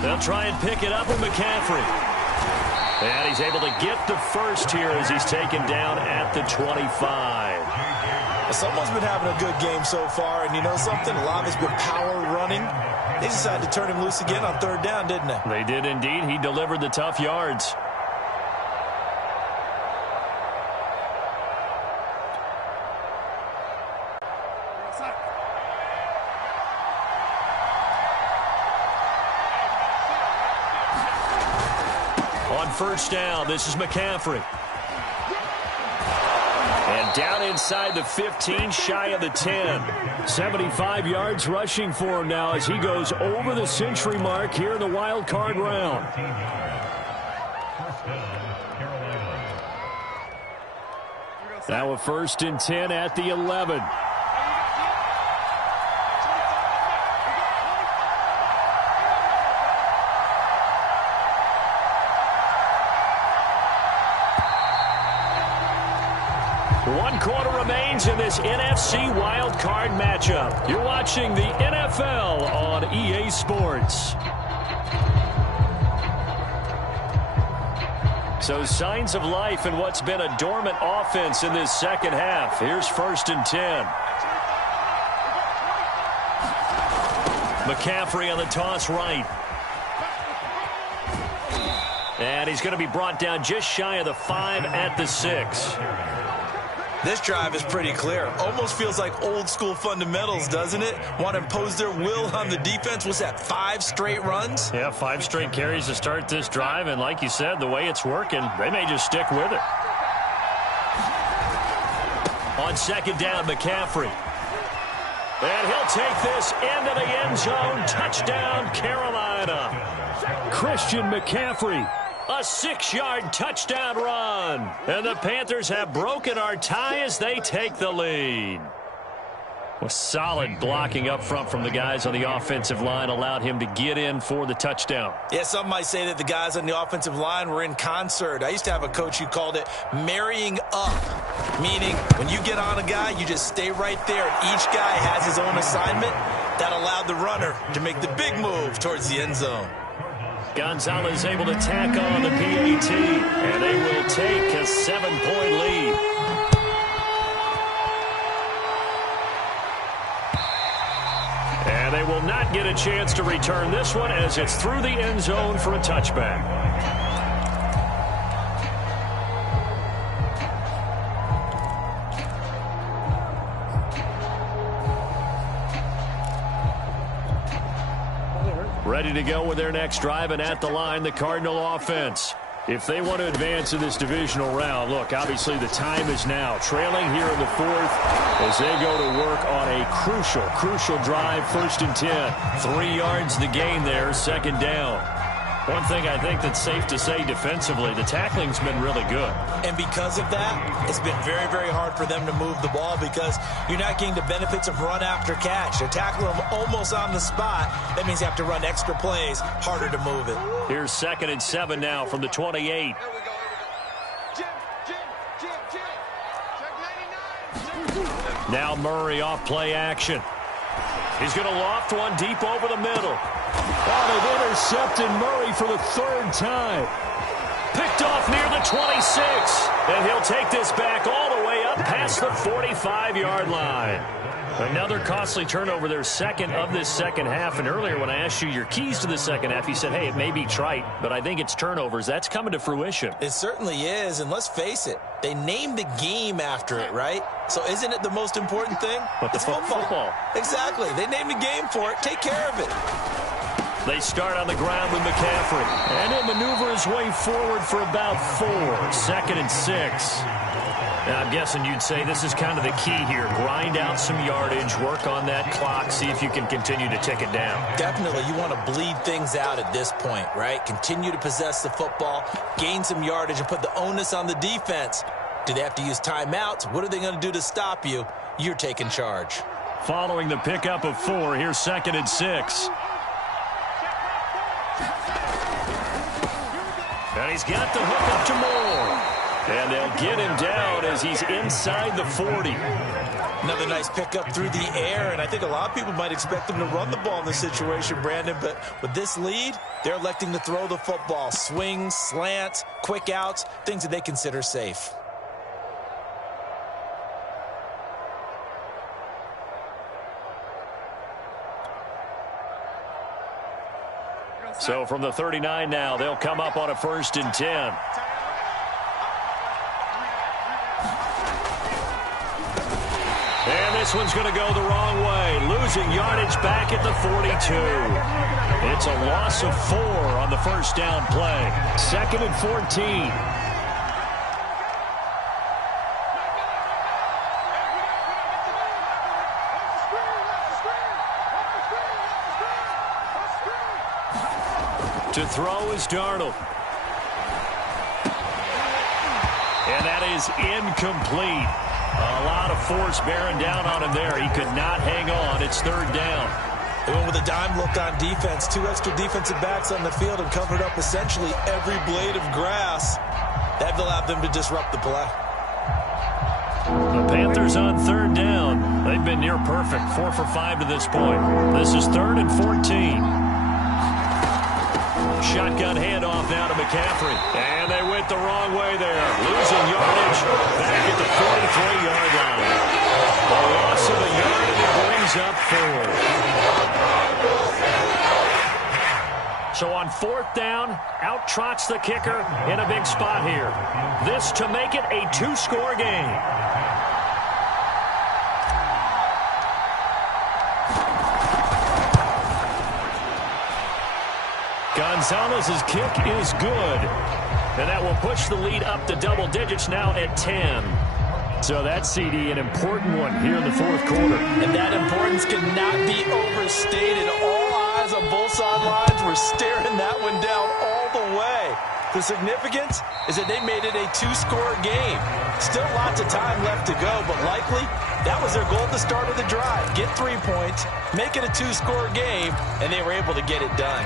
They'll try and pick it up with McCaffrey. And he's able to get the first here as he's taken down at the 25. Someone's been having a good game so far, and you know something? A lot of it's been power running. They decided to turn him loose again on 3rd down, didn't they? They did indeed. He delivered the tough yards. On 1st down, this is McCaffrey. And down inside the 15, shy of the 10. 75 yards rushing for him now as he goes over the century mark here in the wild card round. Now a 1st and 10 at the 11. One quarter remains in this NFC wildcard matchup. You're watching the NFL on EA Sports. So signs of life in what's been a dormant offense in this second half. Here's 1st and 10. McCaffrey on the toss right. And he's going to be brought down just shy of the 5 at the 6. This drive is pretty clear. Almost feels like old school fundamentals, doesn't it? Want to impose their will on the defense. Was that 5 straight runs? Yeah, 5 straight carries to start this drive. And like you said, the way it's working, they may just stick with it. On 2nd down, McCaffrey. And he'll take this into the end zone. Touchdown, Carolina. Christian McCaffrey. A 6-yard touchdown run. And the Panthers have broken our tie as they take the lead. Well, solid blocking up front from the guys on the offensive line allowed him to get in for the touchdown. Yeah, some might say that the guys on the offensive line were in concert. I used to have a coach who called it marrying up, meaning when you get on a guy, you just stay right there, and each guy has his own assignment. That allowed the runner to make the big move towards the end zone. Gonzalez able to tack on the PAT, and they will take a 7-point lead. And they will not get a chance to return this one as it's through the end zone for a touchback. Ready to go with their next drive, and at the line, the Cardinal offense. If they want to advance in this divisional round, look, obviously the time is now. Trailing here in the 4th as they go to work on a crucial drive, 1st and 10. 3 yards the gain there, 2nd down. One thing I think that's safe to say defensively, the tackling's been really good. And because of that, it's been very, very hard for them to move the ball because you're not getting the benefits of run after catch. They're tackling them almost on the spot. That means you have to run extra plays, harder to move it. Here's 2nd and 7 now from the 28. Now Murray off play action. He's going to loft one deep over the middle. Oh, they've intercepted Murray for the 3rd time. Picked off off near the 26. And he'll take this back all the way up past the 45-yard line. Another costly turnover, their second of this second half. And earlier when I asked you your keys to the second half, you said, hey, it may be trite, but I think it's turnovers. That's coming to fruition. It certainly is, and let's face it, they named the game after it, right? So isn't it the most important thing? But it's football. Exactly. They named the game for it. Take care of it. They start on the ground with McCaffrey. And he'll maneuver his way forward for about 4. 2nd and 6. Now, I'm guessing you'd say this is kind of the key here. Grind out some yardage, work on that clock, see if you can continue to tick it down. Definitely. You want to bleed things out at this point, right? Continue to possess the football, gain some yardage, and put the onus on the defense. Do they have to use timeouts? What are they going to do to stop you? You're taking charge. Following the pickup of 4, here's 2nd and 6. And he's got the hook up to Moore. And they'll get him down as he's inside the 40. Another nice pickup through the air, and I think a lot of people might expect them to run the ball in this situation, Brandon, but with this lead, they're electing to throw the football. Swings, slants, quick outs, things that they consider safe. So from the 39 now, they'll come up on a 1st and 10. And this one's going to go the wrong way. Losing yardage back at the 42. It's a loss of 4 on the first down play. 2nd and 14. To throw is Darnold. And that is incomplete. A lot of force bearing down on him there. He could not hang on. It's 3rd down. They went with a dime look on defense. 2 extra defensive backs on the field and covered up essentially every blade of grass. That allowed them to disrupt the play. The Panthers on 3rd down. They've been near perfect. 4 for 5 to this point. This is 3rd and 14. Shotgun handoff now to McCaffrey. And they went the wrong way there. Losing yardage back at the 43-yard line. A loss of a yard, and it brings up 4. So on 4th down, out trots the kicker in a big spot here. This to make it a 2-score game. Gonzalez's kick is good. And that will push the lead up to double digits now at 10. So that CD, an important one here in the 4th quarter. And that importance cannot be overstated. All eyes on both sidelines were staring that one down all the way. The significance is that they made it a 2-score game. Still lots of time left to go, but likely that was their goal at the start of the drive. Get 3 points, make it a 2-score game, and they were able to get it done.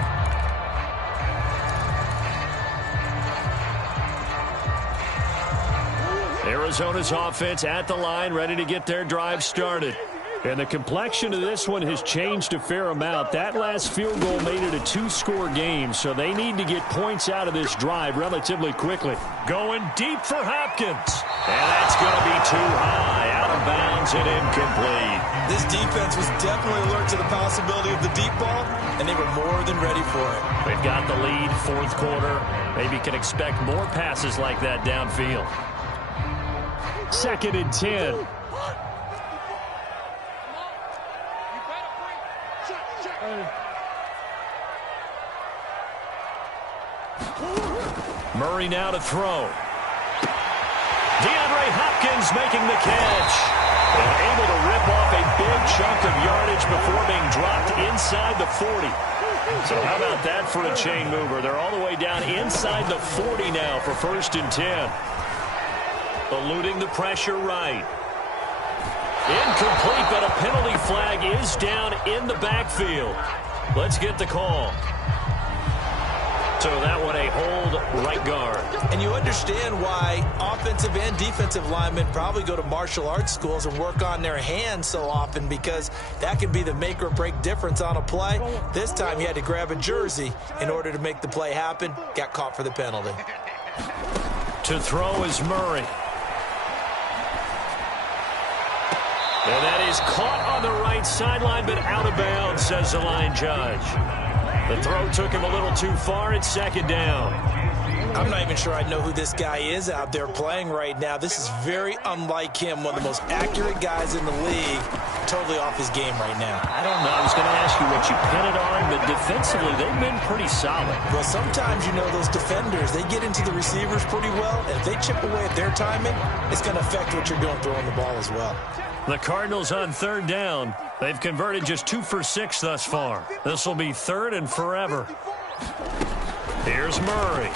Arizona's offense at the line, ready to get their drive started. And the complexion of this one has changed a fair amount. That last field goal made it a 2-score game, so they need to get points out of this drive relatively quickly. Going deep for Hopkins. And that's going to be too high, out of bounds and incomplete. This defense was definitely alert to the possibility of the deep ball, and they were more than ready for it. They've got the lead, 4th quarter. Maybe can expect more passes like that downfield. 2nd and 10. Murray now to throw. DeAndre Hopkins making the catch. And able to rip off a big chunk of yardage before being dropped inside the 40. So how about that for a chain mover? They're all the way down inside the 40 now for 1st and 10. Eluding the pressure right. Incomplete, but a penalty flag is down in the backfield. Let's get the call. So that one a hold right guard. And you understand why offensive and defensive linemen probably go to martial arts schools and work on their hands so often, because that can be the make or break difference on a play. This time he had to grab a jersey in order to make the play happen. Got caught for the penalty. To throw is Murray. And that is caught on the right sideline, but out of bounds, says the line judge. The throw took him a little too far. It's second down. I'm not even sure I know who this guy is out there playing right now. This is very unlike him, one of the most accurate guys in the league. Totally off his game right now. I don't know. I was going to ask you what you pin it on, but defensively, they've been pretty solid. Well, sometimes, you know, those defenders, they get into the receivers pretty well, and if they chip away at their timing, it's going to affect what you're doing throwing the ball as well. The Cardinals on third down. They've converted just 2 for 6 thus far. This will be third and forever. Here's Murray.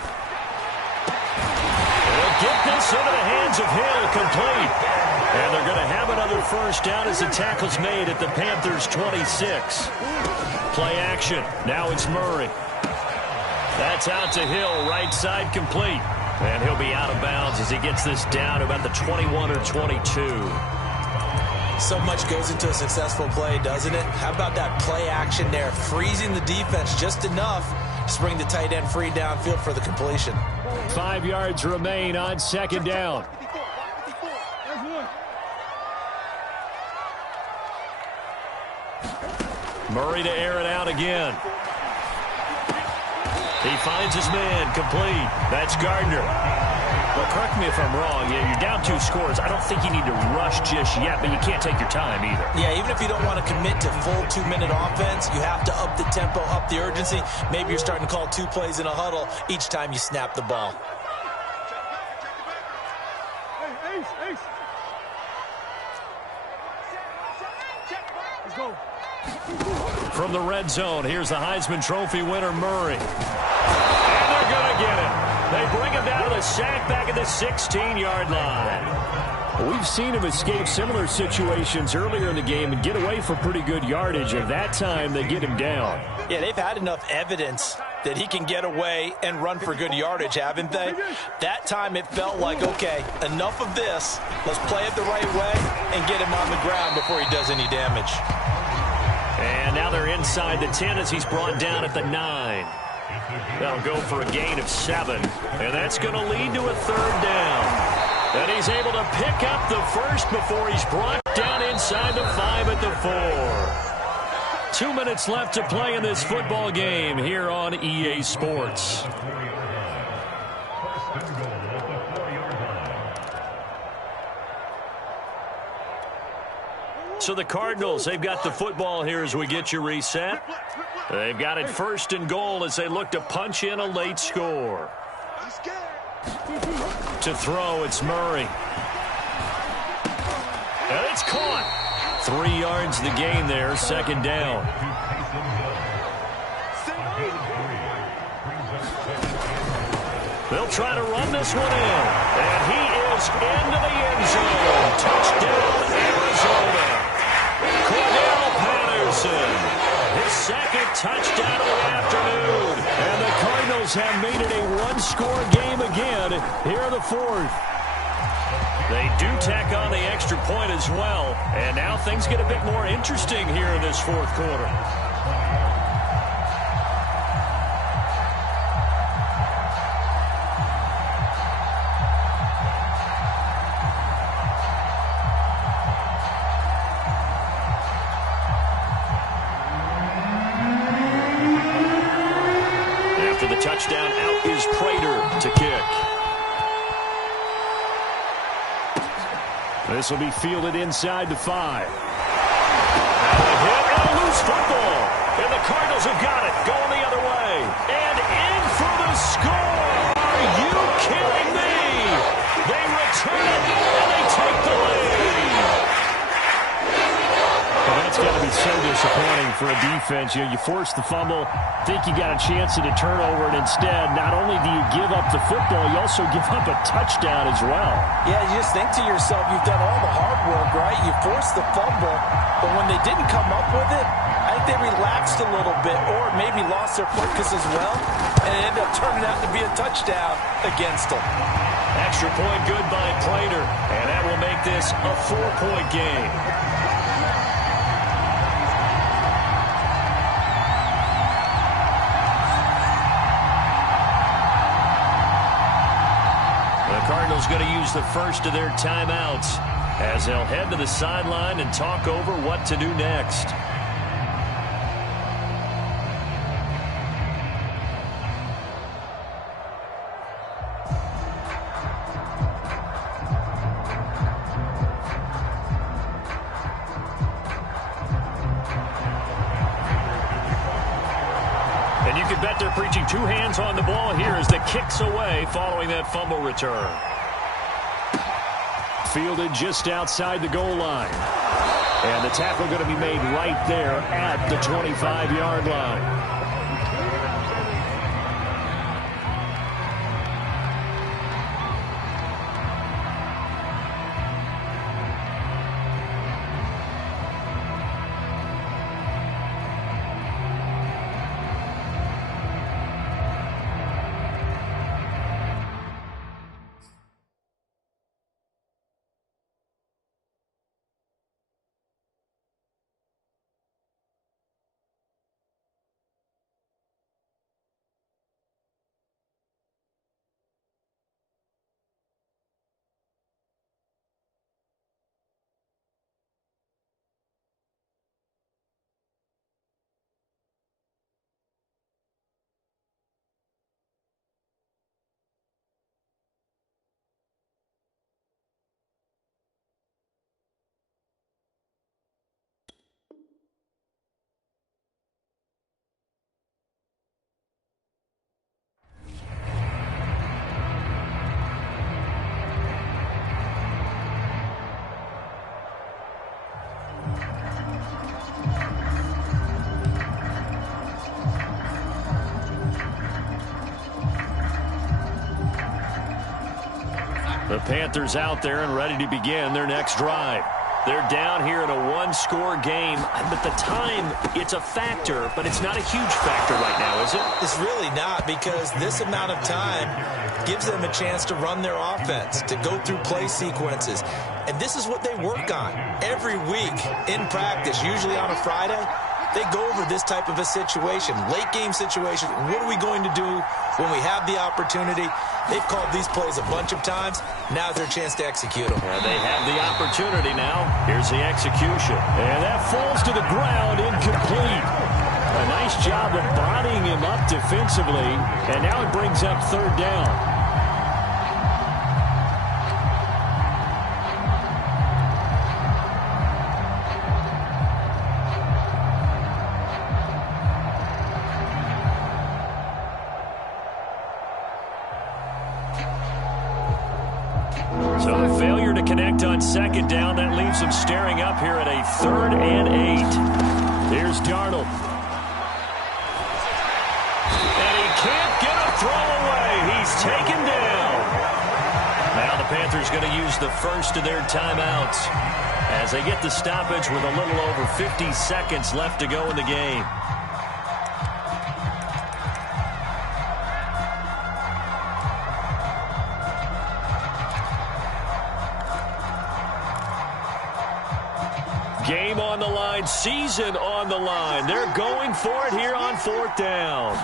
They'll get this into the hands of Hill, complete. And they're going to have another first down as the tackle's made at the Panthers' 26. Play action. Now it's Murray. That's out to Hill, right side complete. And he'll be out of bounds as he gets this down to about the 21 or 22. So much goes into a successful play, doesn't it? How about that play action there? Freezing the defense just enough to bring the tight end free downfield for the completion. 5 yards remain on second down. Murray to air it out again. He finds his man, complete. That's Gardner. Well, correct me if I'm wrong. Yeah, you're down 2 scores. I don't think you need to rush just yet, but you can't take your time either. Yeah, even if you don't want to commit to full 2-minute offense, you have to up the tempo, up the urgency. Maybe you're starting to call 2 plays in a huddle each time you snap the ball. Let's go. From the red zone, here's the Heisman Trophy winner, Murray. And they're going to get him. They bring him down to the sack back at the 16-yard line. We've seen him escape similar situations earlier in the game and get away for pretty good yardage, and that time they get him down. Yeah, they've had enough evidence that he can get away and run for good yardage, haven't they? That time it felt like, okay, enough of this. Let's play it the right way and get him on the ground before he does any damage. And now they're inside the 10 as he's brought down at the 9. That'll go for a gain of 7. And that's going to lead to a third down. And he's able to pick up the first before he's brought down inside the 5 at the 4. 2 minutes left to play in this football game here on EA Sports. So the Cardinals, they've got the football here as we get you reset. They've got it first and goal as they look to punch in a late score. To throw, it's Murray. And it's caught. 3 yards the gain there, second down. They'll try to run this one in. And he is into the end zone. Touchdown, Arizona. Cordell Patterson, his second touchdown of the afternoon. And the Cardinals have made it a one-score game again here in the 4th. They do tack on the extra point as well. And now things get a bit more interesting here in this 4th quarter. Touchdown, out is Prater to kick. This will be fielded inside the 5. And a hit and a loose football. And the Cardinals have got it. Going the other way. And in for the score. Are you kidding me? They return it and they take the lead. Well, that's got to be so disappointing for a defense. You force the fumble, think you got a chance at a turnover, and instead, not only do you give up the football, you also give up a touchdown as well. Yeah, you just think to yourself, you've done all the hard work, right? You forced the fumble, but when they didn't come up with it, I think they relaxed a little bit or maybe lost their focus as well, and it ended up turning out to be a touchdown against them. Extra point good by Prater, and that will make this a 4-point game. Cardinals going to use the first of their timeouts as they'll head to the sideline and talk over what to do next. And you can bet they're preaching two hands on the ball here as the kick's away following that fumble return. Fielded just outside the goal line. And the tackle going to be made right there at the 25-yard line. The Panthers out there and ready to begin their next drive. They're down here in a one-score game. But the time, it's a factor, but it's not a huge factor right now, is it? It's really not, because this amount of time gives them a chance to run their offense, to go through play sequences. And this is what they work on every week in practice, usually on a Friday. They go over this type of a situation, late-game situation. What are we going to do when we have the opportunity? They've called these plays a bunch of times. Now's their chance to execute them. Yeah, they have the opportunity now. Here's the execution. And that falls to the ground, incomplete. A nice job of bodying him up defensively. And now it brings up third down. So a failure to connect on second down. That leaves them staring up here at a 3rd and 8. Here's Darnold. And he can't get a throw away. He's taken down. Now the Panthers going to use the first of their timeouts as they get the stoppage with a little over 50 seconds left to go in the game. Game on the line, season on the line. They're going for it here on 4th down.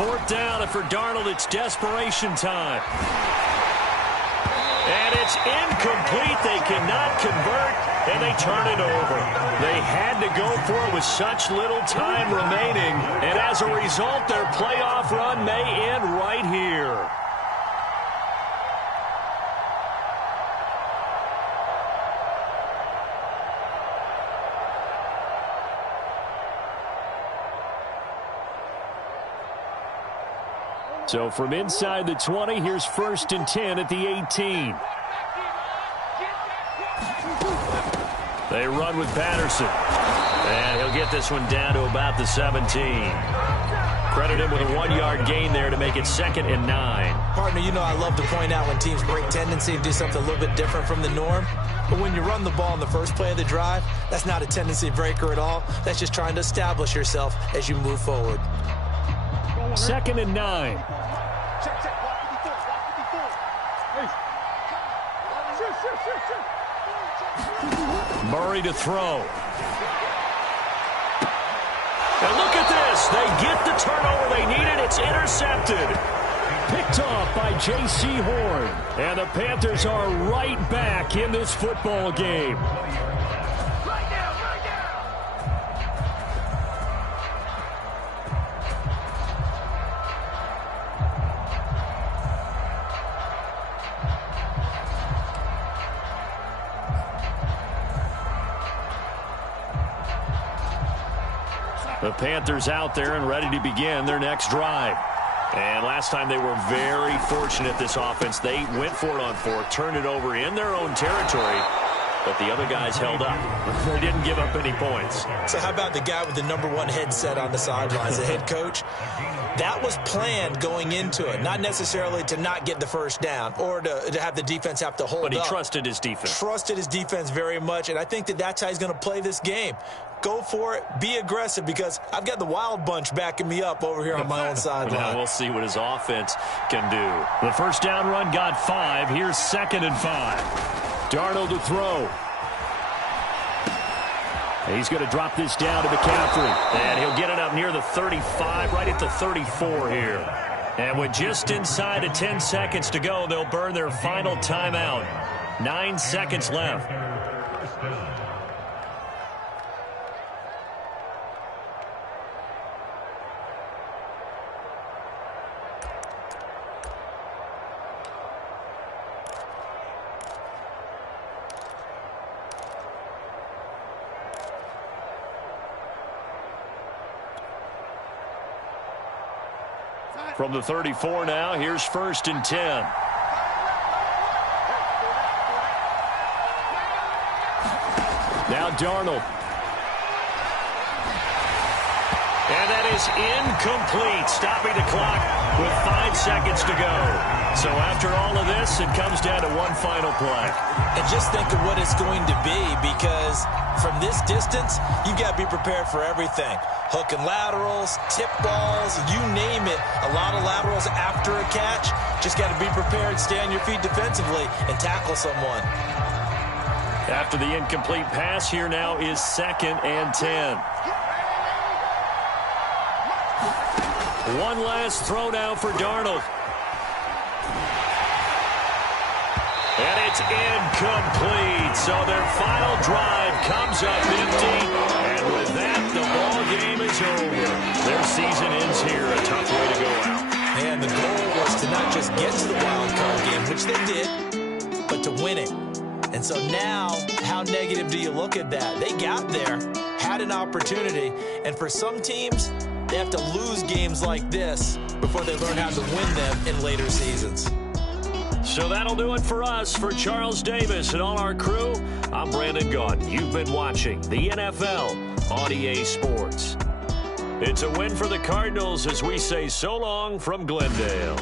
4th down, and for Darnold, it's desperation time. And it's incomplete. They cannot convert, and they turn it over. They had to go for it with such little time remaining, and as a result, their playoff run may end right here. So from inside the 20, here's 1st and 10 at the 18. They run with Patterson. And he'll get this one down to about the 17. Credit him with a 1-yard gain there to make it 2nd and 9. Partner, you know I love to point out when teams break tendency and do something a little bit different from the norm. But when you run the ball in the first play of the drive, that's not a tendency breaker at all. That's just trying to establish yourself as you move forward. 2nd and 9. Murray to throw. And look at this. They get the turnover they needed. It's intercepted. Picked off by J.C. Horn. And the Panthers are right back in this football game. The Panthers out there and ready to begin their next drive. And last time they were very fortunate, this offense. They went for it on fourth, turned it over in their own territory, but the other guys held up. They didn't give up any points. So how about the guy with the #1 headset on the sidelines, the head coach? That was planned going into it, not necessarily to not get the first down or to have the defense have to hold up. But he trusted his defense. Trusted his defense very much, and I think that's how he's going to play this game. Go for it. Be aggressive, because I've got the Wild Bunch backing me up over here on my own sideline. Now we'll see what his offense can do. The first down run got 5. Here's 2nd and 5. Darnold to throw. He's going to drop this down to McCaffrey. And he'll get it up near the 35, right at the 34 here. And with just inside of 10 seconds to go, they'll burn their final timeout. 9 seconds left. From the 34 now, here's 1st and 10. Now Darnold. And that is incomplete, stopping the clock with 5 seconds to go. So after all of this, it comes down to one final play. And just think of what it's going to be, because from this distance, you've got to be prepared for everything. Hook and laterals, tip balls, you name it. A lot of laterals after a catch. Just got to be prepared, stay on your feet defensively, and tackle someone. After the incomplete pass, here now is 2nd and 10. One last throw now for Darnold. And it's incomplete. So their final drive comes up empty. And with that, the ball game is over. Their season ends here. A tough way to go out. And the goal was to not just get to the wild card game, which they did, but to win it. And so now, how negative do you look at that? They got there, had an opportunity, and for some teams, they have to lose games like this before they learn how to win them in later seasons. So that'll do it for us. For Charles Davis and all our crew, I'm Brandon Gaudin. You've been watching the NFL on EA Sports. It's a win for the Cardinals as we say so long from Glendale.